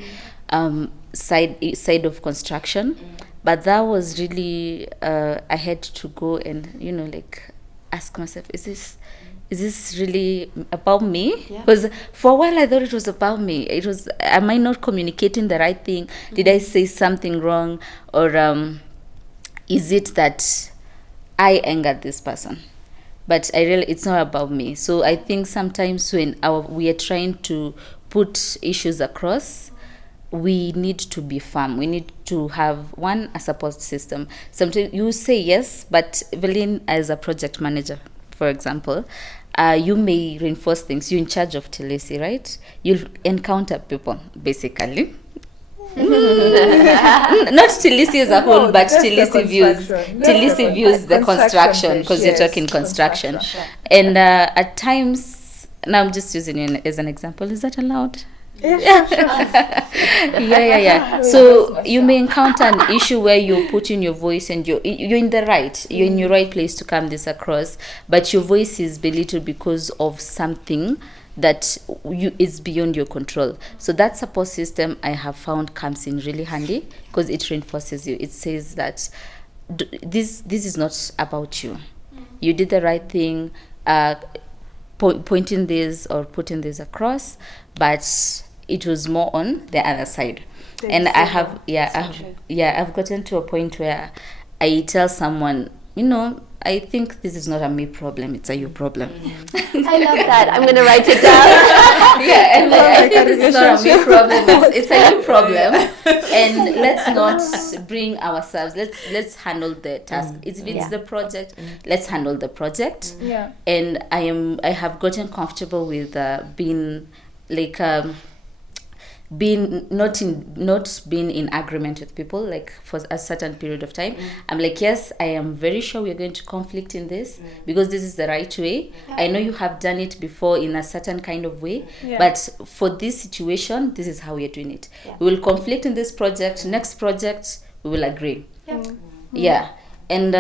side of construction. But that was really, I had to go and, ask myself, is this really about me? Because for a while I thought it was about me. Am I not communicating the right thing? Did I say something wrong? Or is it that I angered this person? But it's not about me. So I think sometimes when we are trying to put issues across, we need to be firm. We need to have a support system. Sometimes you say yes, but Evelyn, as a project manager, for example, you may reinforce things. You're in charge of Tilisi, right? You'll encounter people, basically. Not Tilisi as a whole, but Tilisi views the construction, because you're talking construction. And at times, now I'm just using it as an example. Is that allowed? Yeah. So you may encounter an issue where you put in your voice and you're in the right, you're in your right place to come this across, but your voice is belittled because of something that is beyond your control. So that support system I have found comes in really handy because it reinforces you. It says that this is not about you. You did the right thing, pointing this or putting this across, but it was more on the other side. And I've gotten to a point where I tell someone, I think this is not a me problem, it's a you problem. I love that. I'm going to write it down. And I think this is not a me problem, it's a you problem. And let's not bring ourselves, let's handle the task. If it's the project, let's handle the project. And I have gotten comfortable with being like not being in agreement with people like for a certain period of time. I'm like, yes, I am very sure we're going to conflict in this because this is the right way. I know you have done it before in a certain kind of way, but for this situation, this is how we are doing it. We will conflict in this project. Next project, we will agree. And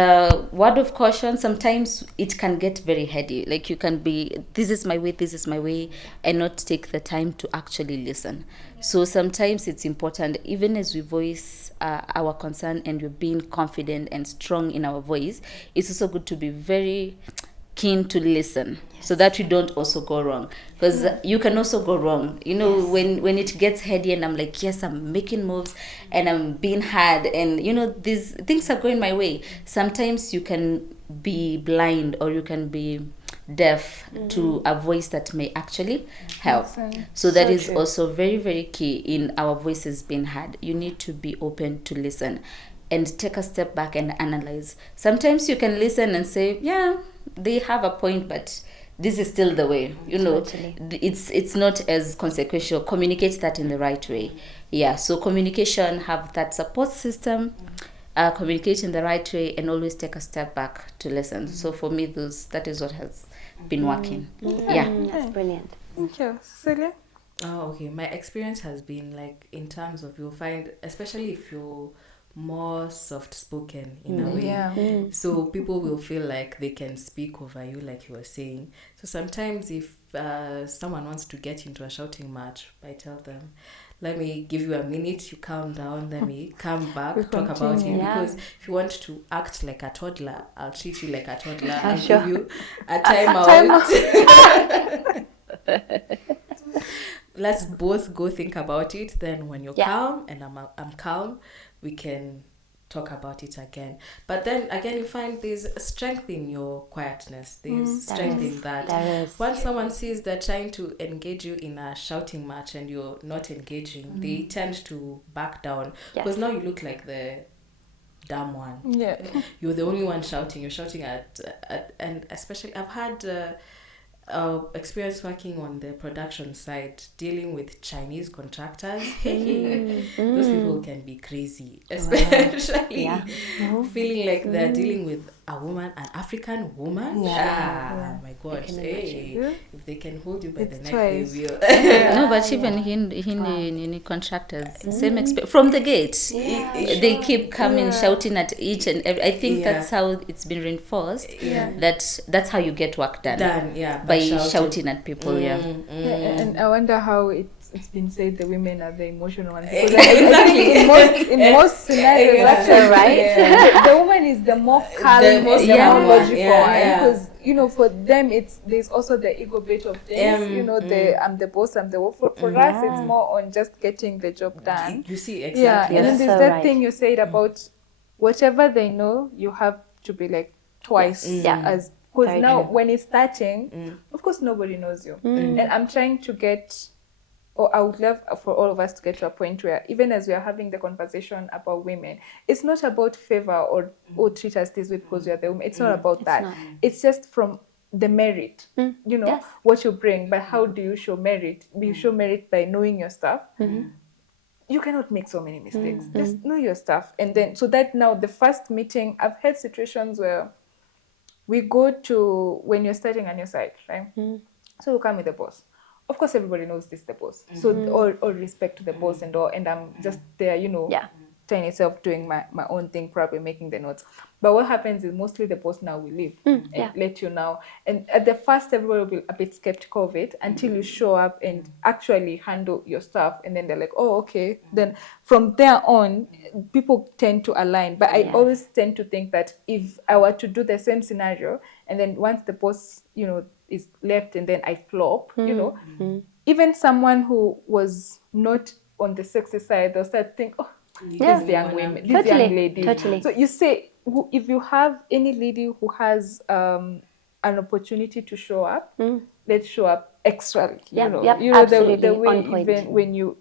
word of caution, sometimes it can get very heady. Like you can be, this is my way, and not take the time to actually listen. So sometimes it's important, even as we voice our concern and we're being confident and strong in our voice, it's also good to be very keen to listen so that we don't also go wrong, because you can also go wrong, when it gets heady and I'm like, yes, I'm making moves and I'm being hard and these things are going my way. Sometimes you can be blind or you can be deaf to a voice that may actually help. So that is also very, very key in our voices being heard. You need to be open to listen and take a step back and analyze. Sometimes you can listen and say, yeah, they have a point, but this is still the way. It's not as consequential. Communicate that in the right way. So communication, have that support system, communicate in the right way, and always take a step back to listen. So for me, that is what has been working. That's brilliant. Thank you. Cecilia? Okay. My experience has been like in terms of, you'll find, especially if you're more soft-spoken in a way. So people will feel like they can speak over you, like you were saying. So sometimes if someone wants to get into a shouting match, I tell them, let me give you a minute, you calm down, let me come back, talk about you. Because if you want to act like a toddler, I'll treat you like a toddler. I'll give you a timeout. Let's both go think about it. Then when you're calm and I'm calm, we can talk about it again. But then again, you find there's strength in your quietness. There's strength in that. Once someone sees they're trying to engage you in a shouting match and you're not engaging, they tend to back down because now you look like the dumb one. You're the only one shouting. You're shouting at and especially I've had experience working on the production side, dealing with Chinese contractors. Those people can be crazy, especially feeling like they're dealing with a woman, an African woman. My God, if they can hold you by the neck, they will. No, but even Hindi contractors, same experience from the gate. They keep coming shouting at each and every. I think that's how it's been reinforced. That's how you get work done. By shouting at people. And I wonder how it's been said the women are the emotional ones. Exactly. In most scenarios, right? The woman is the more calm, the more logical one. Because for them, there's also the ego bit of things. I'm the boss, I'm the work. For us, it's more on just getting the job done. You see, exactly. And then there's that thing you said about whatever they know, you have to be like twice as. Because now when it's starting, of course nobody knows you. And I'm trying to get, or I would love for all of us to get to a point where even as we are having the conversation about women, it's not about favor or treat us this way because we are the women. It's not about that. It's just from the merit, what you bring. But how do you show merit? You show merit by knowing your stuff. You cannot make so many mistakes. Just know your stuff. And then, so that now the first meeting, I've had situations where we go to when you're starting a new site, right? So you come with the boss. of course, everybody knows this is the boss. So all respect to the boss and all, and I'm just there, trying itself doing my own thing, probably making the notes. But what happens is mostly the boss now will leave and let you know. And at the first, everybody will be a bit skeptical of it until you show up and actually handle your stuff. And then they're like, oh, okay. Then from there on, people tend to align. But I always tend to think that if I were to do the same scenario, and then once the boss, is left and then I flop, even someone who was not on the sexy side, they'll start to think, oh, these young women, these young ladies. Totally. So you say, if you have any lady who has an opportunity to show up, let's show up extra. Absolutely. The way on point. even when you're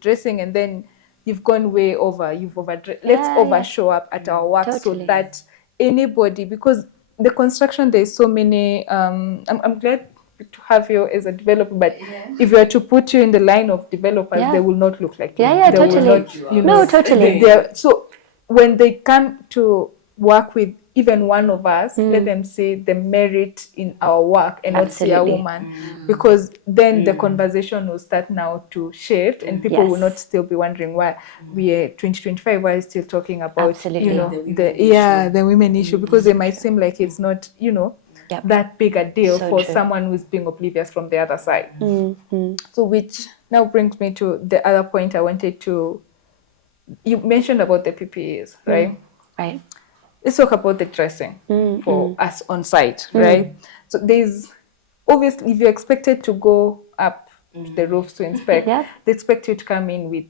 dressing and then you've gone way over, you've overdressed. Let's show up at our work so that anybody, because the construction, there's so many. I'm glad to have you as a developer, but if you are to put you in the line of developers, they will not look like you. They totally. Will not, totally. So when they come to work with even one of us, let them see the merit in our work and not see a woman, because then the conversation will start now to shift, and people will not still be wondering why we are 2025, why are we still talking about the women issue, because it might seem like it's not that big a deal for someone who's being oblivious from the other side. So which now brings me to the other point I wanted to, you mentioned about the PPEs, right? Right. Let's talk about the dressing for us on site, right? So there's, obviously, if you're expected to go up to the roofs to inspect, they expect you to come in with,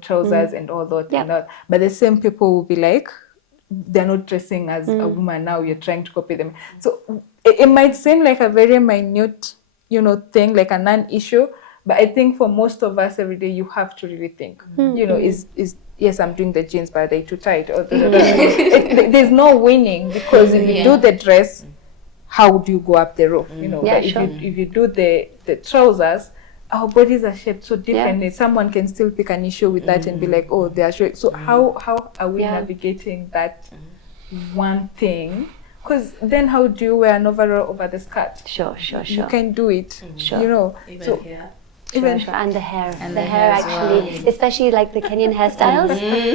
trousers and all that and all. But the same people will be like, they're not dressing as a woman now, you're trying to copy them. So it might seem like a very minute, thing, like a non-issue, but I think for most of us every day, you have to really think, is yes, I'm doing the jeans, but are they too tight? Or there's no winning, because if you do the dress, how do you go up the roof? But if you do the trousers, our bodies are shaped so differently. Someone can still pick an issue with that and be like, oh, they are shaped. So how are we navigating that one thing? Because then how do you wear an overall over the skirt? Sure. You can do it, Even here. And the hair. And the hair actually, well. Especially like the Kenyan hairstyles.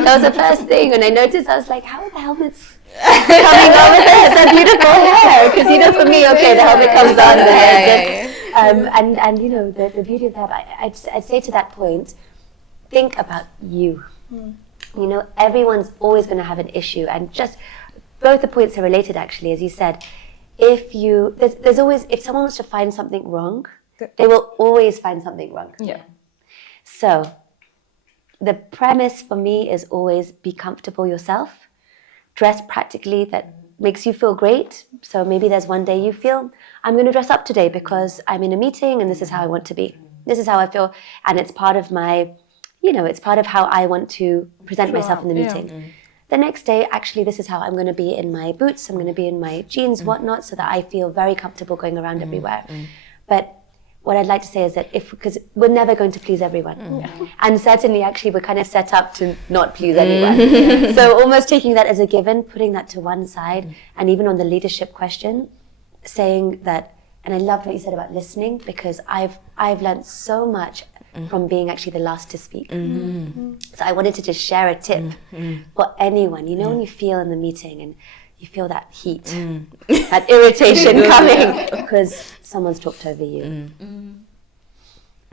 That was the first thing. When I noticed, I was like, how are the helmets coming over there? It's a beautiful hair. Because, for me, the helmet comes on. The hair and the beauty of that, I'd say to that point, think about you. Everyone's always going to have an issue. And just both the points are related, actually, as you said. There's always, if someone wants to find something wrong, they will always find something wrong. Yeah. So the premise for me is always be comfortable yourself. Dress practically that makes you feel great. So maybe there's one day you feel, I'm going to dress up today because I'm in a meeting and this is how I want to be. This is how I feel. And it's part of my, it's part of how I want to present myself in the meeting. The next day, actually, this is how I'm going to be in my boots. I'm going to be in my jeans, whatnot, so that I feel very comfortable going around everywhere. But what I'd like to say is that because we're never going to please everyone. And certainly, actually, we're kind of set up to not please anyone. So almost taking that as a given, putting that to one side, and even on the leadership question, saying that, and I loved what you said about listening, because I've learned so much from being actually the last to speak. So I wanted to just share a tip for anyone. When you feel in the meeting and you feel that heat, that irritation coming because someone's talked over you.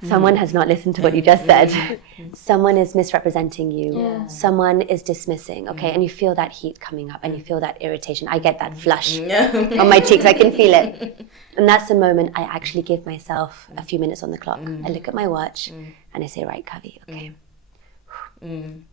Someone has not listened to what you just said. Someone is misrepresenting you. Someone is dismissing, and you feel that heat coming up and you feel that irritation. I get that flush on my cheeks, I can feel it. And that's the moment I actually give myself a few minutes on the clock. I look at my watch and I say, right, Kavi,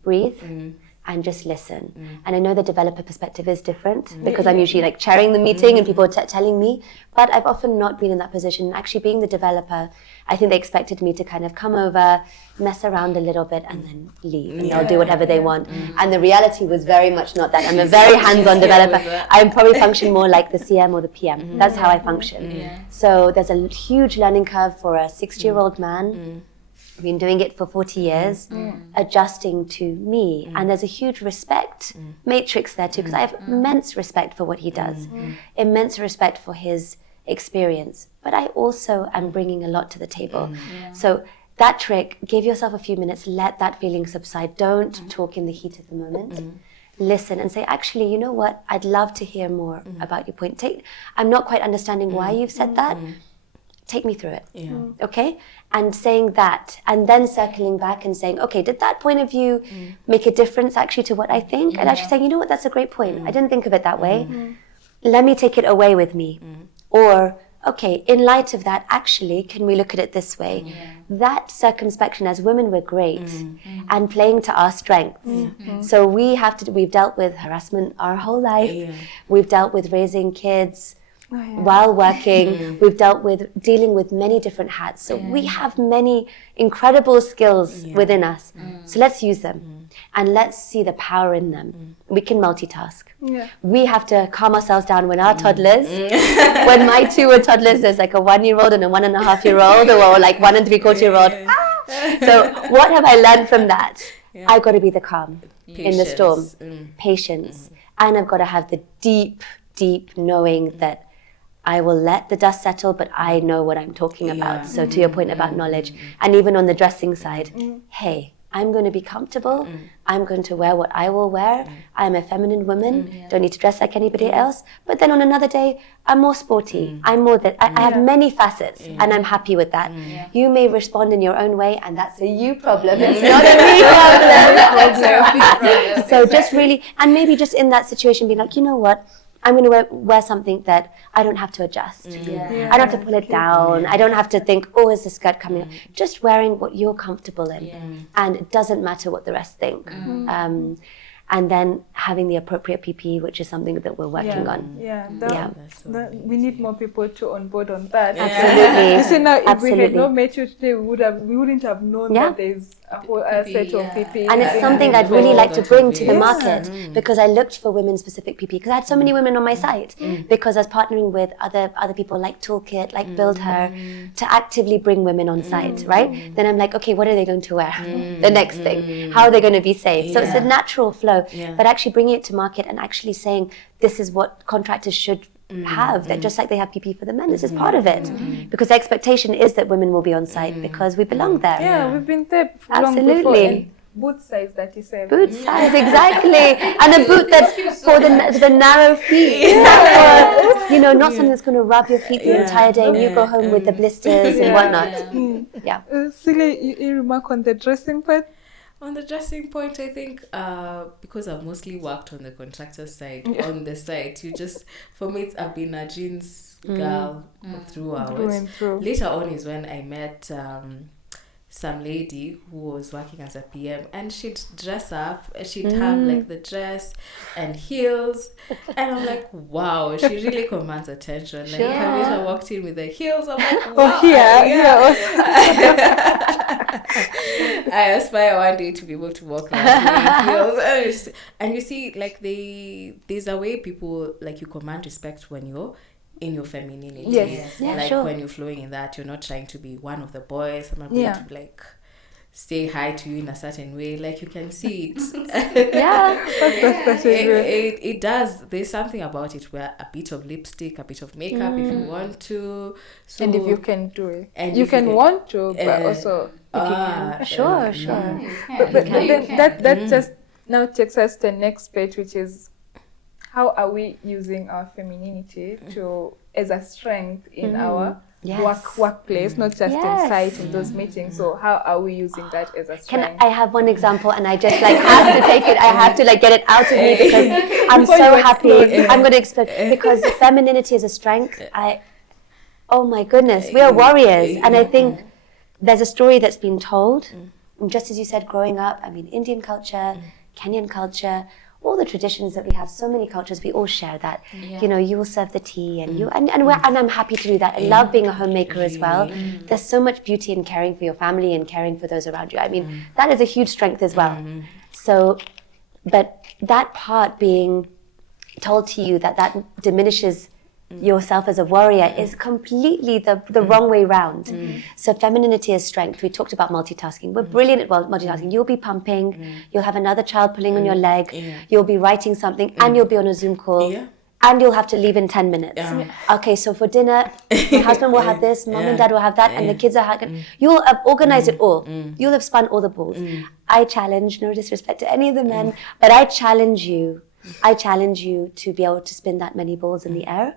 breathe. And just listen. And I know the developer perspective is different because I'm usually like chairing the meeting and people are telling me, but I've often not been in that position. Actually being the developer, I think they expected me to kind of come over, mess around a little bit and then leave and they'll do whatever they want. And the reality was very much not that. I'm a very hands-on developer. I probably function more like the CM or the PM. That's how I function. So there's a huge learning curve for a 60-year-old man. I've been doing it for 40 years, adjusting to me. And there's a huge respect matrix there too, because I have immense respect for what he does, immense respect for his experience, but I also am bringing a lot to the table. So that trick, give yourself a few minutes, let that feeling subside. Don't talk in the heat of the moment. Listen and say, actually, you know what? I'd love to hear more about your point. I'm not quite understanding why you've said that. Take me through it. Okay? And saying that, and then circling back and saying, okay, did that point of view make a difference actually to what I think? And actually saying, you know what, that's a great point. I didn't think of it that way. Let me take it away with me. Or, okay, in light of that, actually, can we look at it this way? That circumspection, as women, we're great, and playing to our strengths. So we've dealt with harassment our whole life. We've dealt with raising kids while working. We've dealing with many different hats. So we have many incredible skills within us. So let's use them. And let's see the power in them. We can multitask. We have to calm ourselves down when our toddlers, when my 2 were toddlers, there's like a 1-year-old and a 1.5-year-old, or like 1 3/4-year-old. So what have I learned from that? I've got to be the calm in the storm, patience. And I've got to have the deep knowing that I will let the dust settle, but I know what I'm talking about. So to your point about knowledge, and even on the dressing side, hey, I'm going to be comfortable. I'm going to wear what I will wear. I'm a feminine woman. Don't need to dress like anybody else. But then on another day, I'm more sporty. I'm more that. I have many facets, and I'm happy with that. You may respond in your own way, and that's a you problem. It's not a me problem. So just really, and maybe just in that situation, be like, you know what? I'm going to wear something that I don't have to adjust. I don't have to pull it down. I don't have to think, oh, is the skirt coming up? Just wearing what you're comfortable in. And it doesn't matter what the rest think. And then having the appropriate PPE, which is something that we're working on. We need more people to on board on that. Absolutely. You see, now if we had not met you today, we wouldn't have known that there's a whole set of PPE. And it's something I'd really like to bring to the market, because I looked for women-specific PPE, because I had so many women on my site, because I was partnering with other people like Toolkit, like Build Her, to actively bring women on site, right? Then I'm like, okay, what are they going to wear? The next thing. How are they going to be safe? So it's a natural flow, but actually bringing it to market and actually saying, this is what contractors should have, that just like they have PPE for the men, this is part of it. Because the expectation is that women will be on site because we belong there. Yeah, we've been there Absolutely. long before. Boot size that you said. Boot size, exactly. And a boot that's for the narrow feet. You know, not something that's going to rub your feet the entire day and you go home with the blisters and whatnot. Celia, you remark on the dressing part? On the dressing point, I think because I've mostly worked on the contractor side, on the site, for me, I've been a jeans girl throughout. Through and through. Later on is when I met some lady who was working as a PM, and she'd dress up, she'd have like the dress and heels, and I'm like, wow, she really commands attention. Like Kavita walked in with the heels, I'm like, wow. I aspire one day to be able to walk around with heels. And you see, like there's a way people, like, you command respect when you're in your femininity. When you're flowing in that, you're not trying to be one of the boys. I'm not going to like say hi to you in a certain way. Like, you can see it. It does. There's something about it where a bit of lipstick, a bit of makeup if you want to. So, and if you can do it. And you can want to, but also if you can. Sure. But then that just now takes us to the next page, which is, how are we using our femininity as a strength in our workplace, not just inside in those meetings? So how are we using that as a strength? I have one example, and I just have to take it. I have to get it out of me because I'm so happy. I'm going to explain, because femininity is a strength. Oh my goodness, we are warriors, and I think there's a story that's been told. And just as you said, growing up, I mean, Indian culture, Kenyan culture, all the traditions that we have, so many cultures, we all share that. You know, you will serve the tea, and and I'm happy to do that. I love being a homemaker as well. There's so much beauty in caring for your family and caring for those around you. I mean, that is a huge strength as well. So, but that part being told to you that diminishes yourself as a warrior is completely the wrong way round. So femininity is strength. We talked about multitasking. We're brilliant at multitasking. You'll be pumping, you'll have another child pulling on your leg, you'll be writing something, and you'll be on a Zoom call and you'll have to leave in 10 minutes. Okay, so for dinner, my husband will have this, mom and dad will have that, and the kids are you'll have organized it all. You'll have spun all the balls. I challenge, no disrespect to any of the men, but I challenge you to be able to spin that many balls in the air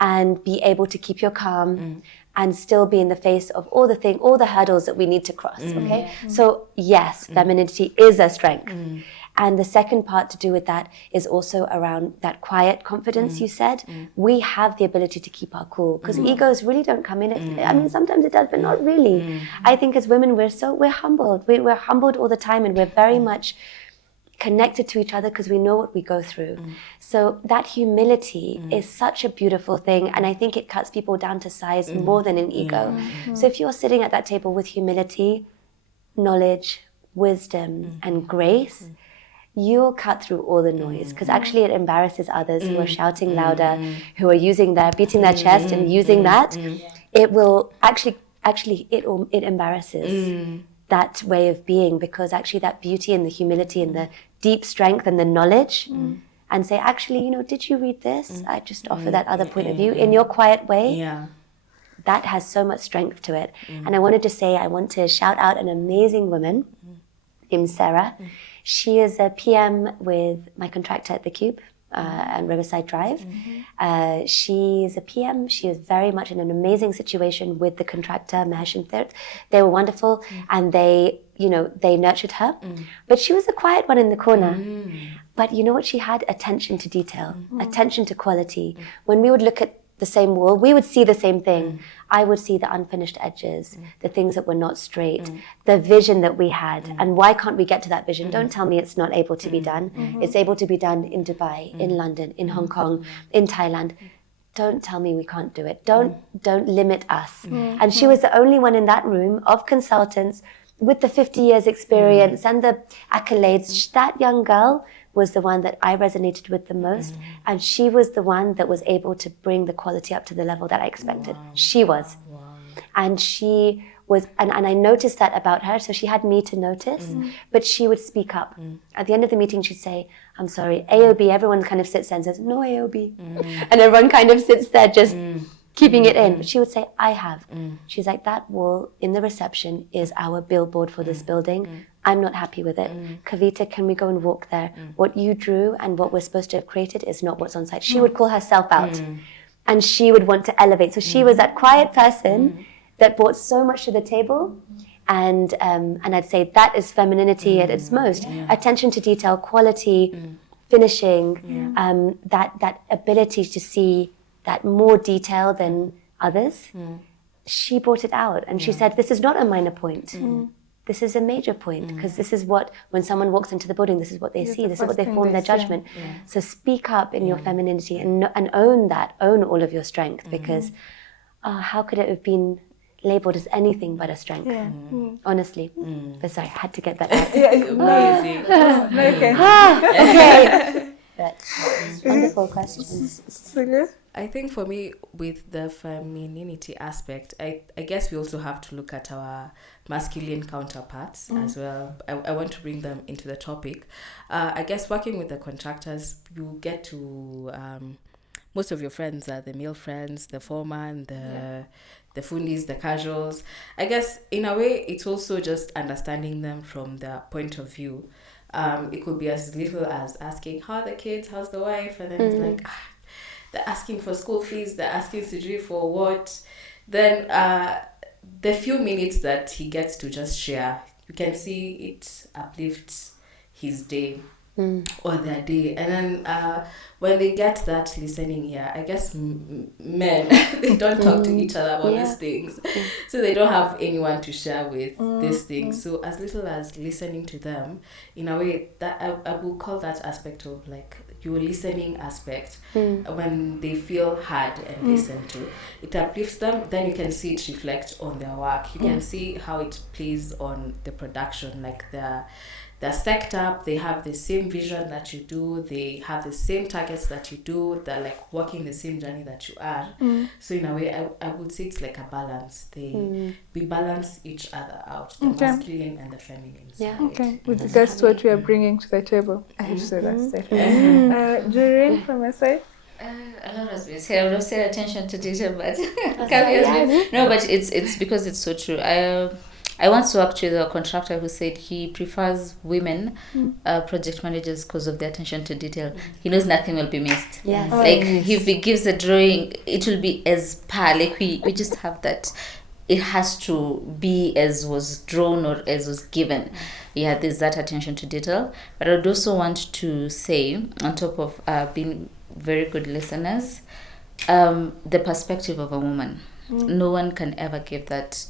and be able to keep your calm and still be in the face of all the hurdles that we need to cross, okay? So yes, femininity is a strength. And the second part to do with that is also around that quiet confidence you said. We have the ability to keep our cool because egos really don't come in. I mean, sometimes it does, but not really. I think as women, we're humbled. We're humbled all the time, and we're very much connected to each other because we know what we go through. So that humility is such a beautiful thing, and I think it cuts people down to size more than an ego. So if you're sitting at that table with humility, knowledge, wisdom, and grace, you'll cut through all the noise because actually it embarrasses others who are shouting louder, who are beating their chest and using that. It will it embarrasses that way of being, because actually that beauty and the humility and the deep strength and the knowledge and say, actually, did you read this? I just offer that other point of view in your quiet way. That has so much strength to it. And I want to shout out an amazing woman named Sarah. She is a PM with my contractor at the Cube and Riverside Drive. She is a PM. She is very much in an amazing situation with the contractor, Mahesh and Thirt. They were wonderful, and they nurtured her. But she was a quiet one in the corner. But you know what she had? Attention to detail, attention to quality. When we would look at the same wall, we would see the same thing. I would see the unfinished edges, the things that were not straight, the vision that we had, and why can't we get to that vision? Don't tell me it's not able to be done. It's able to be done in Dubai, in London, in Hong Kong, in Thailand. Don't tell me we can't do it. Don't limit us. And she was the only one in that room of consultants with the 50 years experience and the accolades. That young girl was the one that I resonated with the most. And she was the one that was able to bring the quality up to the level that I expected. She was. And she was, and I noticed that about her. So she had me to notice, but she would speak up. At the end of the meeting, she'd say, I'm sorry, AOB, everyone kind of sits there and says, no AOB. And everyone kind of sits there just keeping it in. But she would say, I have. She's like, that wall in the reception is our billboard for this building. I'm not happy with it. Kavita, can we go and walk there? What you drew and what we're supposed to have created is not what's on site. She would call herself out and she would want to elevate. So she was that quiet person that brought so much to the table. And I'd say that is femininity at its most. Attention to detail, quality, finishing, that ability to see that more detail than others. She brought it out and she said, this is not a minor point. This is a major point, because this is what, when someone walks into the building, this is what they see, this is what they form their judgment. So speak up in your femininity and own that, own all of your strength, because how could it have been labeled as anything but a strength? Honestly. But sorry, I had to get that out. Amazing. Okay. But, wonderful questions. Cecilia? I think for me, with the femininity aspect, I guess we also have to look at our masculine counterparts as well. I want to bring them into the topic. I guess working with the contractors, you get to, most of your friends are the male friends, the foreman, the fundis, the casuals. I guess in a way, it's also just understanding them from their point of view. It could be as little as asking, how are the kids, how's the wife? And then it's like, they're asking for school fees, they're asking Sujui for what? Then the few minutes that he gets to just share, you can see it uplifts his day or their day. And then when they get that listening ear, I guess men, they don't talk to each other about these things. So they don't have anyone to share with these things. So as little as listening to them, in a way, that I will call that aspect of like your listening aspect, when they feel heard and listened to, it uplifts them. Then you can see it reflect on their work. You can see how it plays on the production, like they're stacked up, they have the same vision that you do, they have the same targets that you do, they're like walking the same journey that you are. So in a way, I would say it's like a balance. We balance each other out, the masculine and the feminine side. Okay, with regards to what we are bringing to the table, I have to say that's it. Joyreen, from your side? A lot has been said. I would have said attention to detail, but no, but it's because it's so true. I once worked with a contractor who said he prefers women project managers because of the attention to detail. He knows nothing will be missed. Yes. If he gives a drawing, it will be as par. Like we just have that. It has to be as was drawn or as was given. Yeah, there's that attention to detail. But I would also want to say, on top of being very good listeners, the perspective of a woman. No one can ever give that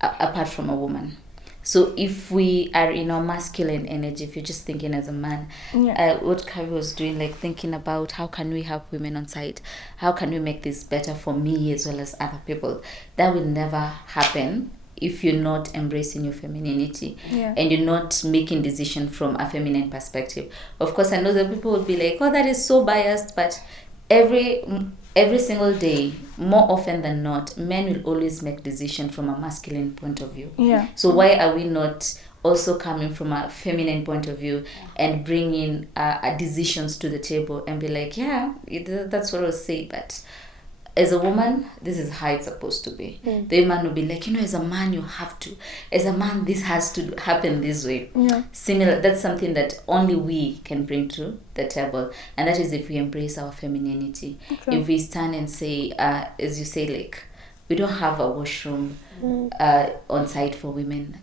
apart from a woman. So if we are in our masculine energy, if you're just thinking as a man, what Kavi was doing, like thinking about how can we help women on site? How can we make this better for me as well as other people? That will never happen if you're not embracing your femininity and you're not making decisions from a feminine perspective. Of course, I know that people will be like, oh, that is so biased, but every single day, more often than not, men will always make decisions from a masculine point of view. Yeah. So why are we not also coming from a feminine point of view and bringing decisions to the table and be like, yeah, that's what I was saying, but as a woman, this is how it's supposed to be. The man will be like, as a man, you have to. As a man, this has to happen this way. Similar, that's something that only we can bring to the table. And that is if we embrace our femininity. Okay. If we stand and say, as you say, like, we don't have a washroom on site for women.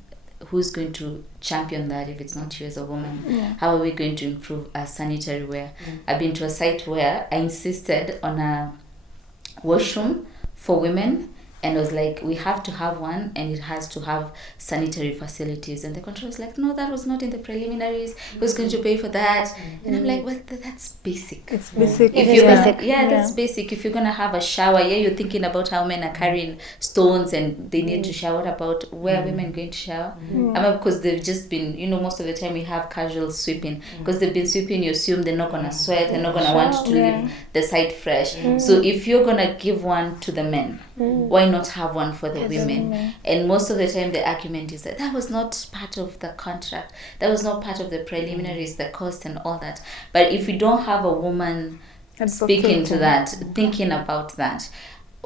Who's going to champion that if it's not you as a woman? How are we going to improve our sanitary wear? I've been to a site where I insisted on a washroom for women, and I was like, we have to have one, and it has to have sanitary facilities. And the controller was like, no, that was not in the preliminaries. Who's going to pay for that? And I'm like, well, that's basic. It's basic. That's basic. If you're gonna have a shower, you're thinking about how men are carrying stones and they need to shower. What about where are women going to shower? Because they've just been, most of the time we have casual sweeping. Because they've been sweeping, you assume they're not gonna sweat, they're not gonna want to leave the site fresh. So if you're gonna give one to the men, why not have one for the women? And most of the time the argument is that was not part of the contract, that was not part of the preliminaries, the cost and all that. But if we don't have a woman speaking to that, thinking about that,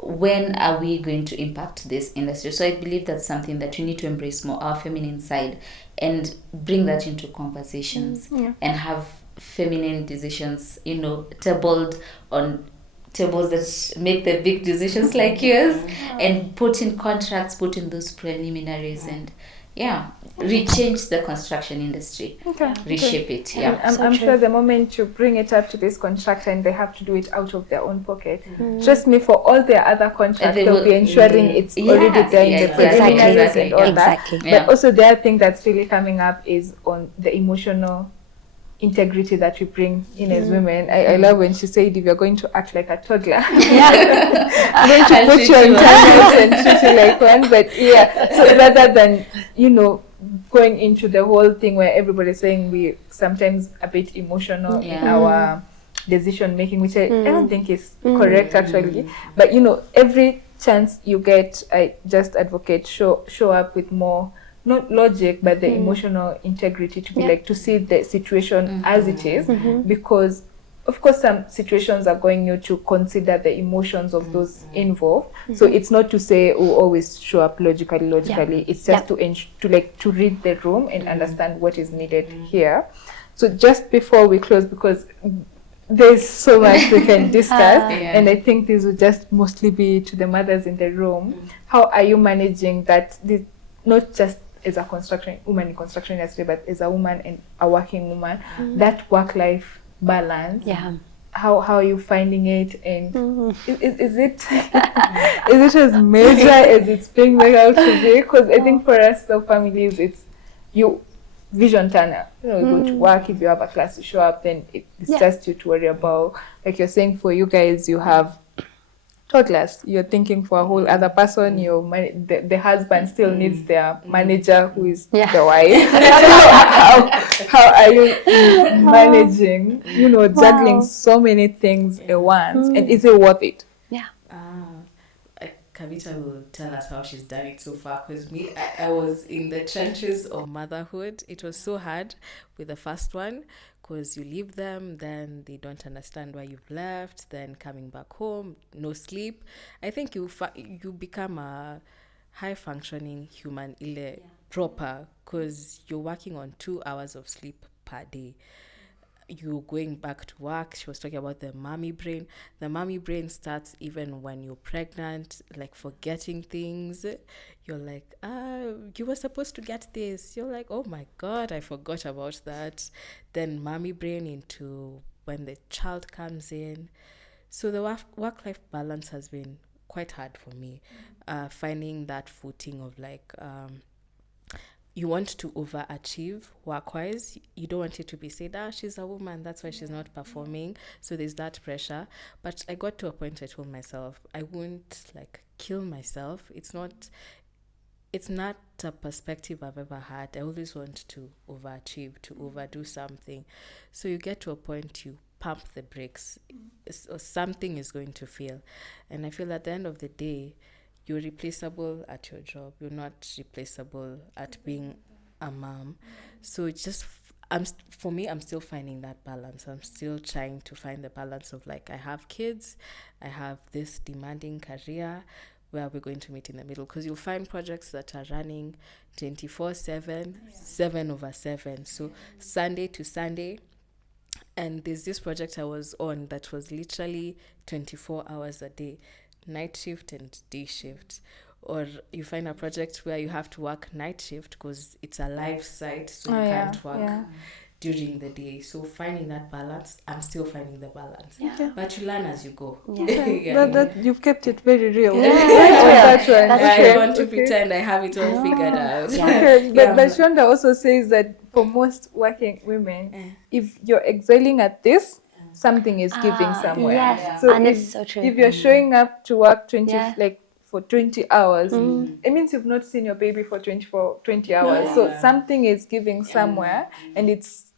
when are we going to impact this industry? So I believe that's something that we need to embrace more, our feminine side, and bring that into conversations and have feminine decisions, tabled on tables that make the big decisions like yours, and put in contracts, put in those preliminaries, and rechange the construction industry, reshape it. I'm sure the moment you bring it up to this contractor and they have to do it out of their own pocket, trust me, for all their other contracts, they'll be ensuring it's already there in the preliminaries and all that. But also the other thing that's really coming up is on the emotional integrity that we bring in as women. I love when she said, if you're going to act like a toddler, I'm going to put you on timeout and treat you like one. But so rather than going into the whole thing where everybody's saying we sometimes a bit emotional in our decision making, which I don't think is correct actually. But every chance you get, I just advocate show up with more, not logic, but the emotional integrity to be like, to see the situation as it is, because of course some situations are going to consider the emotions of those involved. So it's not to say always show up logically. It's just to read the room and understand what is needed here. So just before we close, because there's so much we can discuss, and I think this will just mostly be to the mothers in the room. How are you managing that, not just as a woman in construction industry, but as a woman and a working woman, that work-life balance? How are you finding it? And is it is it as major as it's being made out to be? Because I think for us, the families, it's you vision turner. You go to work. If you have a class to show up, then it's just you to worry about. Like you're saying, for you guys, you have toddlers. You're thinking for a whole other person. The husband still needs their manager, who is the wife. How are you managing? Juggling so many things at once, and is it worth it? Kavita will tell us how she's done it so far, because I was in the trenches of motherhood. It was so hard with the first one, because you leave them, then they don't understand why you've left, then coming back home, no sleep. I think you become a high-functioning human, proper, because you're working on 2 hours of sleep per day. You're going back to work. She was talking about the mommy brain. The mommy brain starts even when you're pregnant, like forgetting things. You're like, you were supposed to get this. You're like, oh my God, I forgot about that. Then mommy brain into when the child comes in. So the work-life balance has been quite hard for me. Finding that footing of like, you want to overachieve work-wise. You don't want it to be said, she's a woman, that's why she's not performing. So there's that pressure. But I got to a point I told myself, I won't like kill myself. It's not a perspective I've ever had. I always want to overachieve, to overdo something. So you get to a point you pump the brakes, or something is going to fail. And I feel at the end of the day, you're replaceable at your job. You're not replaceable at being a mom. So it's just, for me, I'm still finding that balance. I'm still trying to find the balance of like, I have kids, I have this demanding career, where we're going to meet in the middle. Because you'll find projects that are running 24/7, 7/7. So Sunday to Sunday. And there's this project I was on that was literally 24 hours a day. Night shift and day shift. Or you find a project where you have to work night shift because it's a live site, so you can't work during the day. So finding that balance, I'm still finding the balance. But you learn as you go. That you've kept it very real. That's one. That's I true. don't want to pretend I have it all figured out. But Shonda also says that for most working women, if you're excelling at this, something is giving somewhere. Yes, So and it's so true. If you're showing up to work for 20 hours, it means you've not seen your baby for 20 hours. So something is giving somewhere, and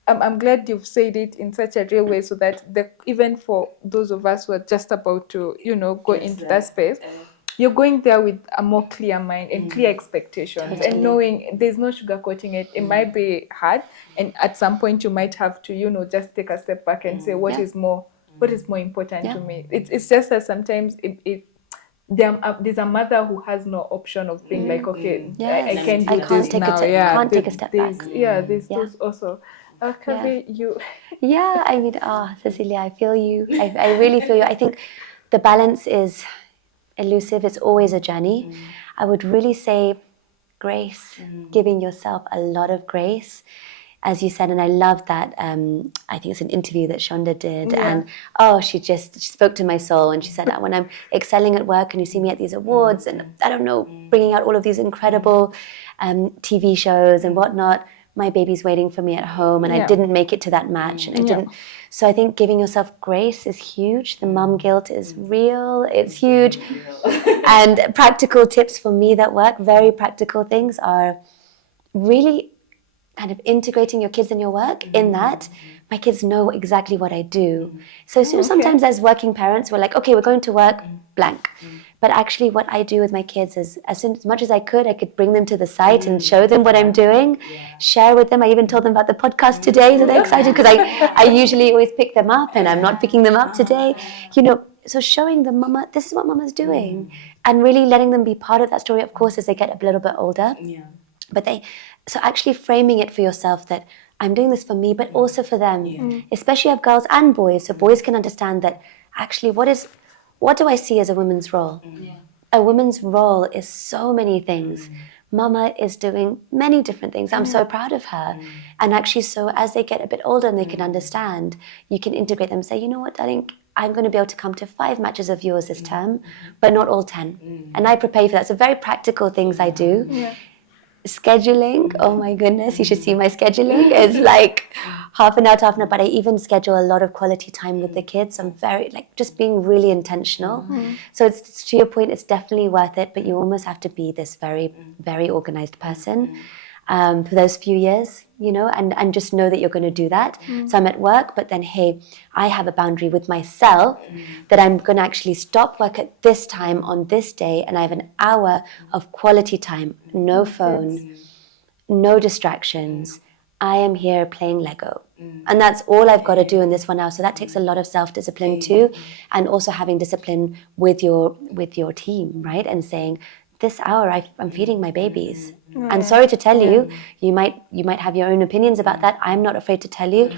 I'm glad you've said it in such a real way, so that even for those of us who are just about to, go into that space, you're going there with a more clear mind and clear expectations, and knowing there's no sugarcoating it. It might be hard, and at some point you might have to, just take a step back and say, what is more important to me? It's just that sometimes there's a mother who has no option of being like, okay, I can't do this now. Can't take a step back. There's those also. Kavi, you. Yeah, I mean, Cecilia, I feel you. I really feel you. I think the balance is elusive. It's always a journey. I would really say grace, giving yourself a lot of grace, as you said, and I love that. I think it's an interview that Shonda did, and she spoke to my soul, and she said that when I'm excelling at work and you see me at these awards and I don't know, bringing out all of these incredible TV shows and whatnot, my baby's waiting for me at home, and I didn't make it to that match, and I didn't. So I think giving yourself grace is huge. The mum guilt is real. It's huge. And practical tips for me that work, very practical things, are really kind of integrating your kids in your work, in that my kids know exactly what I do. So sometimes as working parents, we're like, okay, we're going to work, blank. But actually what I do with my kids is, as much as I could bring them to the site and show them what I'm doing, share with them. I even told them about the podcast today, so they're excited, because I usually always pick them up, and I'm not picking them up today. So showing them, Mama, this is what Mama's doing, and really letting them be part of that story, of course, as they get a little bit older. But so actually framing it for yourself that I'm doing this for me, but also for them, especially have girls and boys, so boys can understand that actually what do I see as a woman's role? A woman's role is so many things. Mama is doing many different things. I'm so proud of her. And actually, so as they get a bit older and they can understand, you can integrate them and say, you know what, darling, I'm going to be able to come to 5 matches of yours this term, but not all 10. And I prepare for that. So very practical things I do. Scheduling, oh my goodness, you should see my scheduling. It's like half an hour to half an hour, but I even schedule a lot of quality time with the kids. I'm very, just being really intentional. So it's, to your point, it's definitely worth it, but you almost have to be this very, very organized person. for those few years, and just know that you're going to do that. So I'm at work, but then, hey, I have a boundary with myself that I'm going to actually stop work at this time on this day, and I have an hour of quality time, no phone, no distractions. I am here playing Lego. And that's all I've got to do in this 1 hour. So that takes a lot of self-discipline too, and also having discipline with your team, right? And saying, this hour I'm feeding my babies. And sorry to tell you, you might have your own opinions about that. I'm not afraid to tell you,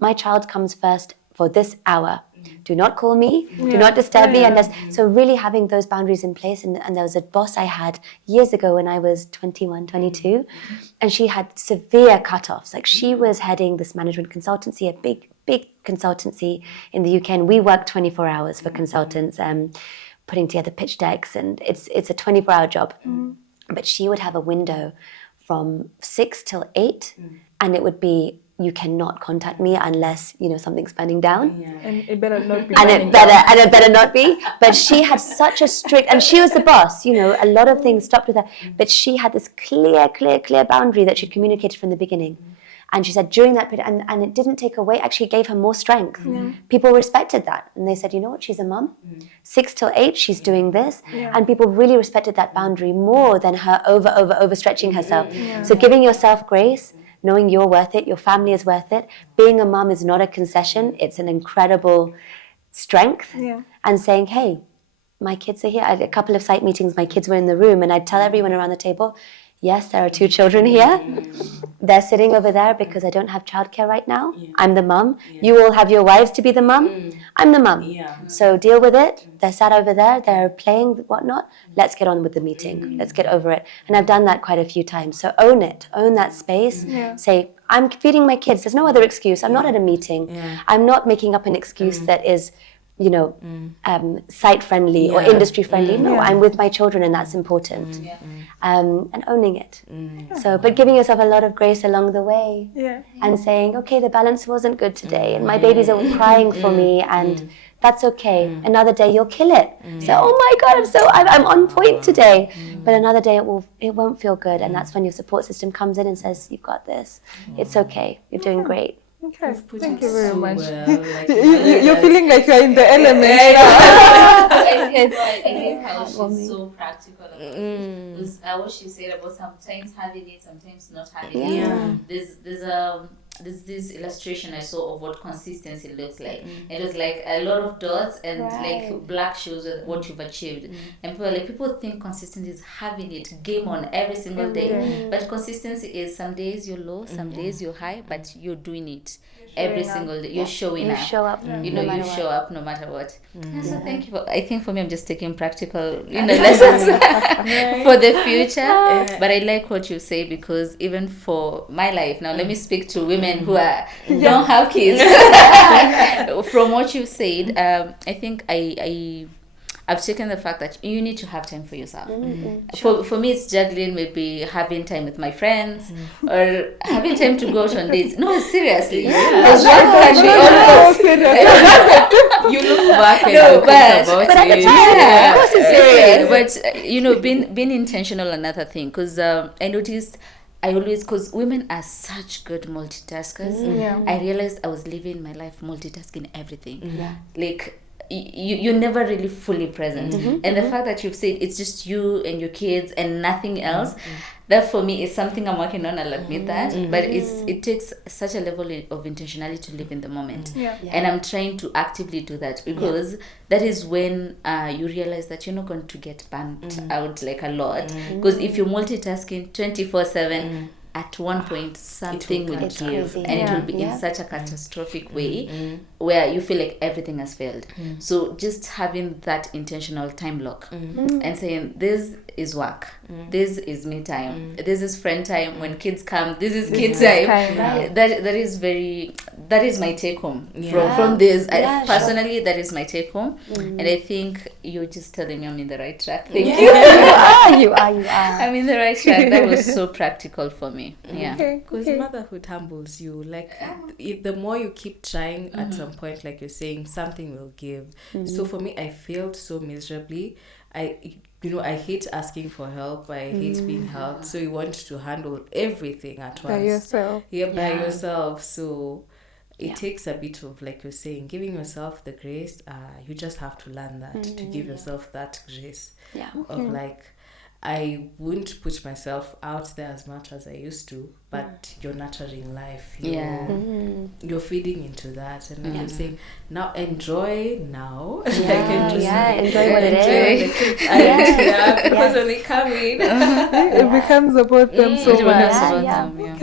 my child comes first for this hour. Do not call me, do not disturb me. So really having those boundaries in place. And there was a boss I had years ago when I was 21, 22, and she had severe cutoffs. Like, she was heading this management consultancy, a big consultancy in the UK, and we work 24 hours for consultants, putting together pitch decks, and it's a 24-hour job. But she would have a window from 6 till 8, and it would be, you cannot contact me unless something's burning down, and it better not be. And it better not be. But she had such a strict, and she was the boss. A lot of things stopped with her, but she had this clear boundary that she communicated from the beginning. And she said during that period, and it didn't take away, actually gave her more strength. People respected that, and they said, you know what, she's a mum. 6 till 8, she's doing this, and people really respected that boundary more than her overstretching herself. So giving yourself grace, knowing you're worth it, your family is worth it. Being a mum is not a concession; it's an incredible strength. And saying, hey, my kids are here. I had a couple of site meetings, my kids were in the room, and I'd tell everyone around the table, yes, there are 2 children here. They're sitting over there because I don't have childcare right now. I'm the mum. You all have your wives to be the mum. I'm the mum. So deal with it. They're sat over there. They're playing whatnot. Let's get on with the meeting. Let's get over it. And I've done that quite a few times. So own it. Own that space. Say, I'm feeding my kids. There's no other excuse. I'm not at a meeting. I'm not making up an excuse that is site friendly or industry friendly. No, I'm with my children, and that's important. And owning it. So, but giving yourself a lot of grace along the way, and saying, okay, the balance wasn't good today, and my babies are crying for me, and that's okay. Another day you'll kill it. So, oh my God, I'm on point today. But another day it won't feel good, and that's when your support system comes in and says, you've got this. It's okay. You're doing great. Okay, thank you very much. Well, you're feeling like you're in the element. I think how she's so practical. Because what she said about sometimes having it, sometimes not having it. There's this illustration I saw of what consistency looks like. It was like a lot of dots and like black shows with what you've achieved. And people think consistency is having it, game on every single day. But consistency is some days you're low, some days you're high, but you're doing it every single day. You're showing up. You show up. You show up no matter what. So thank you. I think for me, I'm just taking practical lessons for the future. But I like what you say, because even for my life now, let me speak to women who don't have kids. From what you said, I think I've taken the fact that you need to have time for yourself. For me, it's juggling, maybe having time with my friends or having time to go out on dates. No, seriously. Because one can be almost... You look back and but at the time, of course it's serious. But, being intentional, another thing. Because I noticed... because women are such good multitaskers. I realized I was living my life multitasking everything. Like, you're never really fully present. And the fact that you've said it's just you and your kids and nothing else, that for me is something I'm working on. I'll admit that. But it takes such a level of intentionality to live in the moment. And I'm trying to actively do that, because that is when you realize that you're not going to get burnt out like a lot. Because if you're multitasking 24/7, at one point something will give, and it will be in such a catastrophic way where you feel like everything has failed. So just having that intentional time block and saying, this is work, this is me time, this is friend time, when kids come, this is kid time. That is my take home from this. Personally, that is my take home. And I think you're just telling me I'm in the right track. Thank you. You are. I'm in the right track. That was so practical for me. Because motherhood humbles you. Like, the more you keep trying, at some point, like you're saying, something will give. So for me, I failed so miserably. I hate asking for help. I hate being helped. So you want to handle everything at once. By yourself. Yeah, by yourself. So it takes a bit of, like you're saying, giving yourself the grace. You just have to learn that, to give yourself that grace of like, I wouldn't put myself out there as much as I used to, but you're nurturing life. You're feeding into that. And like you're saying, now enjoy now. Enjoy what it is. Because when they come in, it becomes about them so much.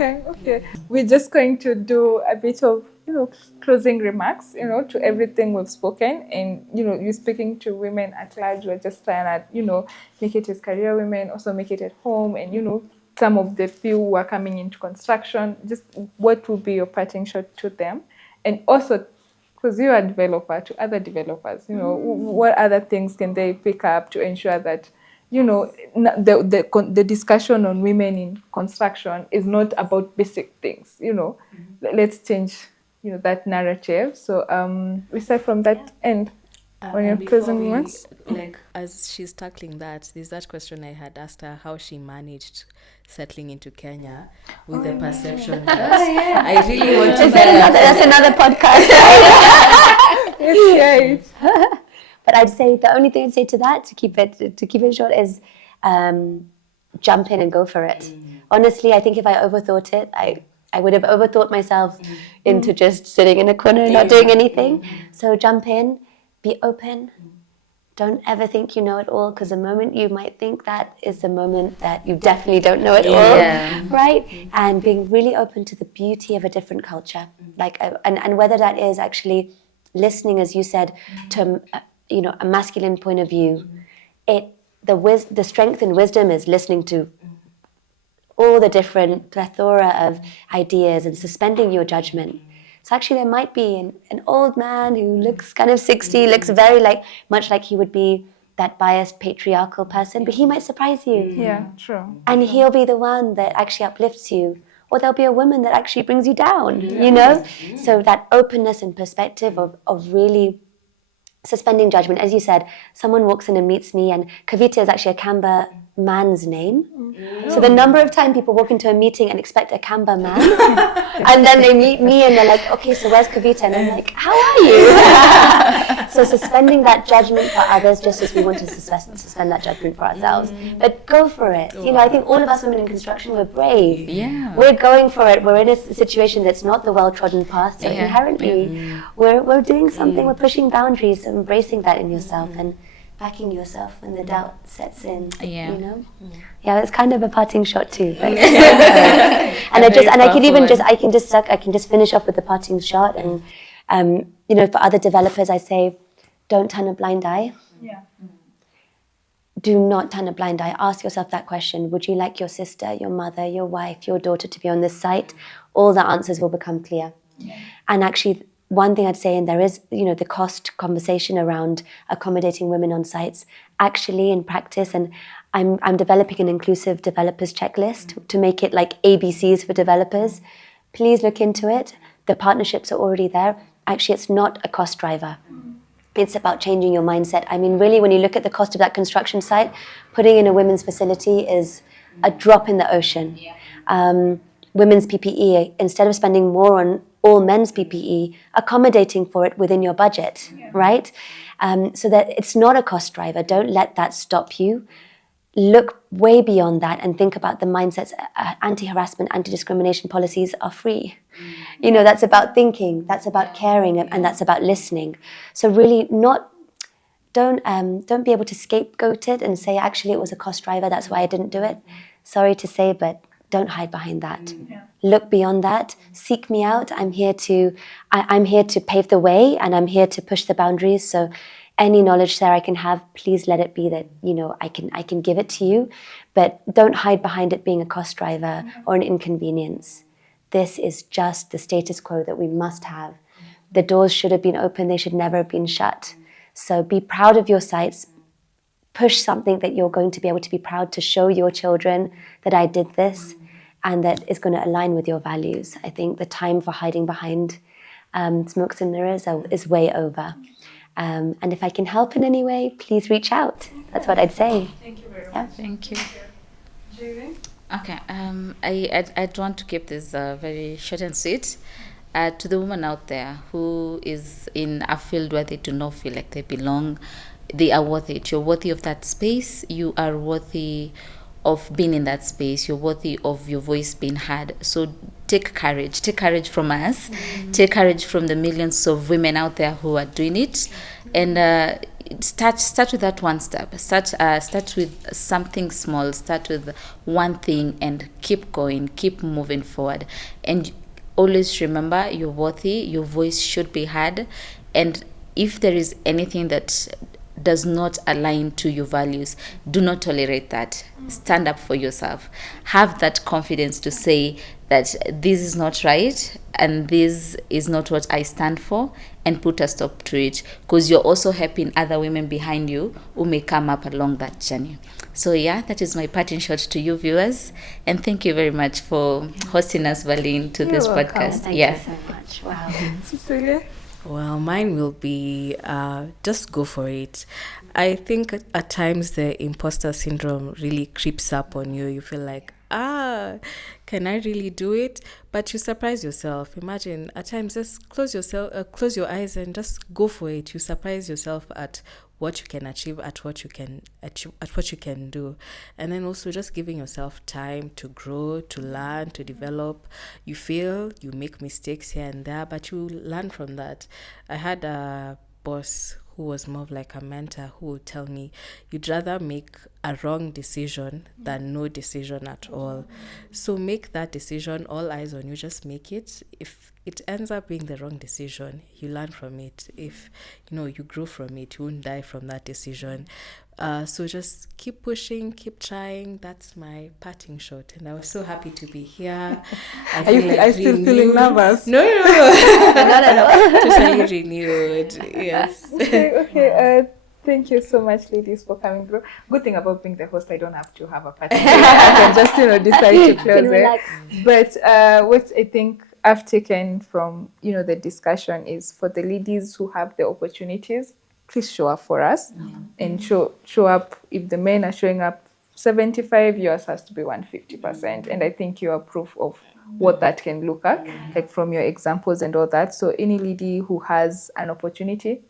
Okay. We're just going to do a bit of, closing remarks, to everything we've spoken. And, you're speaking to women at large. We're just trying to, make it as career women, also make it at home. And, some of the few who are coming into construction, just what would be your parting shot to them? And also, because you're a developer, to other developers, what other things can they pick up to ensure that, the discussion on women in construction is not about basic things, Let's change, that narrative. So we start from that end. On your closing remarks? Like, as she's tackling that, there's that question I had asked her, how she managed settling into Kenya with the perception that I really want to... That's another podcast. Yes. But I'd say the only thing I'd say to that, to keep it short, is jump in and go for it. Honestly, I think if I overthought it, I would have overthought myself into just sitting in a corner and not doing anything. So jump in, be open. Don't ever think you know it all, because the moment you might think that is the moment that you definitely don't know it all, right? And being really open to the beauty of a different culture, like, and whether that is actually listening, as you said, to a masculine point of view. The strength and wisdom is listening to all the different plethora of ideas and suspending your judgment. So actually there might be an old man who looks kind of 60, looks very much like he would be that biased patriarchal person, but he might surprise you. Yeah, true. And he'll be the one that actually uplifts you. Or there'll be a woman that actually brings you down, So that openness and perspective of really suspending judgment. As you said, someone walks in and meets me, and Kavita is actually a Kamba man's name. So the number of times people walk into a meeting and expect a Kamba man, and then they meet me and they're like, okay, so where's Kavita? And I'm like, how are you? So suspending that judgment for others, just as we want to suspend that judgment for ourselves. But go for it. I think all of us women in construction, we're brave. Yeah. We're going for it. We're in a situation that's not the well-trodden path. So inherently, we're doing something. We're pushing boundaries, so embracing that in yourself and backing yourself when the doubt sets in. Yeah, it's kind of a parting shot too. But I can just finish off with the parting shot. And for other developers, I say, don't turn a blind eye. Yeah. Do not turn a blind eye. Ask yourself that question. Would you like your sister, your mother, your wife, your daughter to be on this site? All the answers will become clear. Yeah. And actually, one thing I'd say, and there is, the cost conversation around accommodating women on sites, actually in practice, and I'm developing an inclusive developers checklist to make it like ABCs for developers. Please look into it. The partnerships are already there. Actually, it's not a cost driver. It's about changing your mindset. I mean, really, when you look at the cost of that construction site, putting in a women's facility is a drop in the ocean. Women's PPE, instead of spending more on all men's PPE, accommodating for it within your budget, right? So that it's not a cost driver. Don't let that stop you. Look way beyond that and think about the mindsets. Anti-harassment, anti-discrimination policies are free. That's about thinking, that's about caring, and that's about listening. So really don't be able to scapegoat it and say, actually, it was a cost driver, that's why I didn't do it. Sorry to say, but don't hide behind that. Look beyond that. Seek me out. I'm here to pave the way, and I'm here to push the boundaries. So any knowledge there I can have, please let it be that, I can give it to you, but don't hide behind it being a cost driver or an inconvenience. This is just the status quo that we must have. The doors should have been open. They should never have been shut. So be proud of your sites. Push something that you're going to be able to be proud to show your children that I did this, and that is going to align with your values. I think the time for hiding behind smokes and mirrors is way over. And if I can help in any way, please reach out. That's what I'd say. Thank you very much. Yeah. Thank you. Joyreen? Okay, I'd want to keep this very short and sweet. To the woman out there who is in a field where they do not feel like they belong, they are worth it. You're worthy of that space. You are worthy of being in that space. You're worthy of your voice being heard. So take courage. Take courage from us. Take courage from the millions of women out there who are doing it. And start with that one step. Start with something small. Start with one thing and keep going. Keep moving forward. And always remember, you're worthy. Your voice should be heard. And if there is anything that does not align to your values, do not tolerate that. Stand up for yourself. Have that confidence to say that this is not right and this is not what I stand for, and put a stop to it, because you're also helping other women behind you who may come up along that journey. So yeah, that is my parting shot to you viewers, and thank you very much for hosting us, Valine, to this welcome. podcast. Thank you so much. Wow. Cecilia? Well, mine will be just go for it. I think at times the imposter syndrome really creeps up on you. You feel like, can I really do it? But you surprise yourself. Imagine at times just close your eyes and just go for it. You surprise yourself at what you can achieve, at what you can do. And then also just giving yourself time to grow, to learn, to develop. You fail, you make mistakes here and there, but you learn from that. I had a boss who was more of like a mentor who would tell me, you'd rather make a wrong decision than no decision at all. So make that decision, all eyes on you, just make it. If it ends up being the wrong decision, you learn from it. If you grow from it, you won't die from that decision. So just keep pushing, keep trying. That's my parting shot. And I was so happy to be here. Are you still feeling nervous? No. No. Totally renewed. Yes. Okay. Thank you so much, ladies, for coming through. Good thing about being the host, I don't have to have a party. I can just, decide to close it. But what I think I've taken from, the discussion is, for the ladies who have the opportunities, please show up for us and show up. If the men are showing up 75, yours has to be 150%. And I think you are proof of what that can look like from your examples and all that. So any lady who has an opportunity,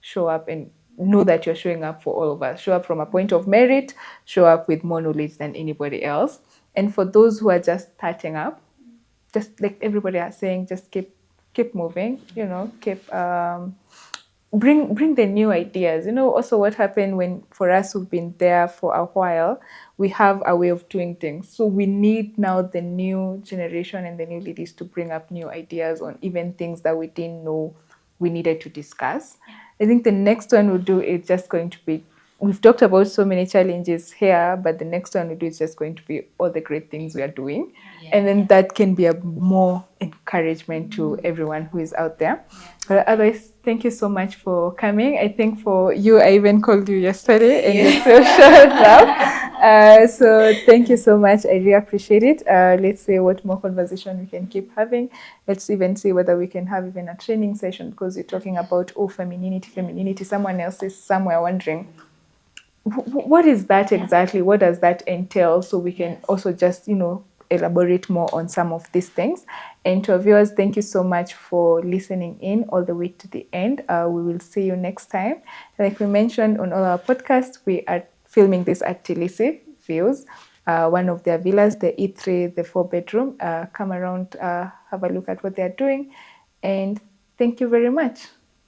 show up and know that you're showing up for all of us. Show up from a point of merit, show up with more knowledge than anybody else. And for those who are just starting up, just like everybody is saying, just keep moving, keep bring the new ideas. Also what happened when, for us who've been there for a while, we have a way of doing things. So we need now the new generation and the new ladies to bring up new ideas on even things that we didn't know we needed to discuss. I think the next one we'll do is just going to be, we've talked about so many challenges here, but the next one we'll do is just going to be all the great things we are doing. And then that can be a more encouragement to everyone who is out there. But otherwise, thank you so much for coming. I think for you, I even called you yesterday and you still showed up. So thank you so much. I really appreciate it. Let's see what more conversation we can keep having. Let's even see whether we can have even a training session, because you're talking about, femininity. Someone else is somewhere wondering, what is that exactly? What does that entail? So we can also just, elaborate more on some of these things. And to our viewers, thank you so much for listening in all the way to the end. We will see you next time. Like we mentioned on all our podcasts, we are filming this at Tilisi Views, one of their villas, the E3, the 4-bedroom. Come around, have a look at what they're doing. And thank you very much.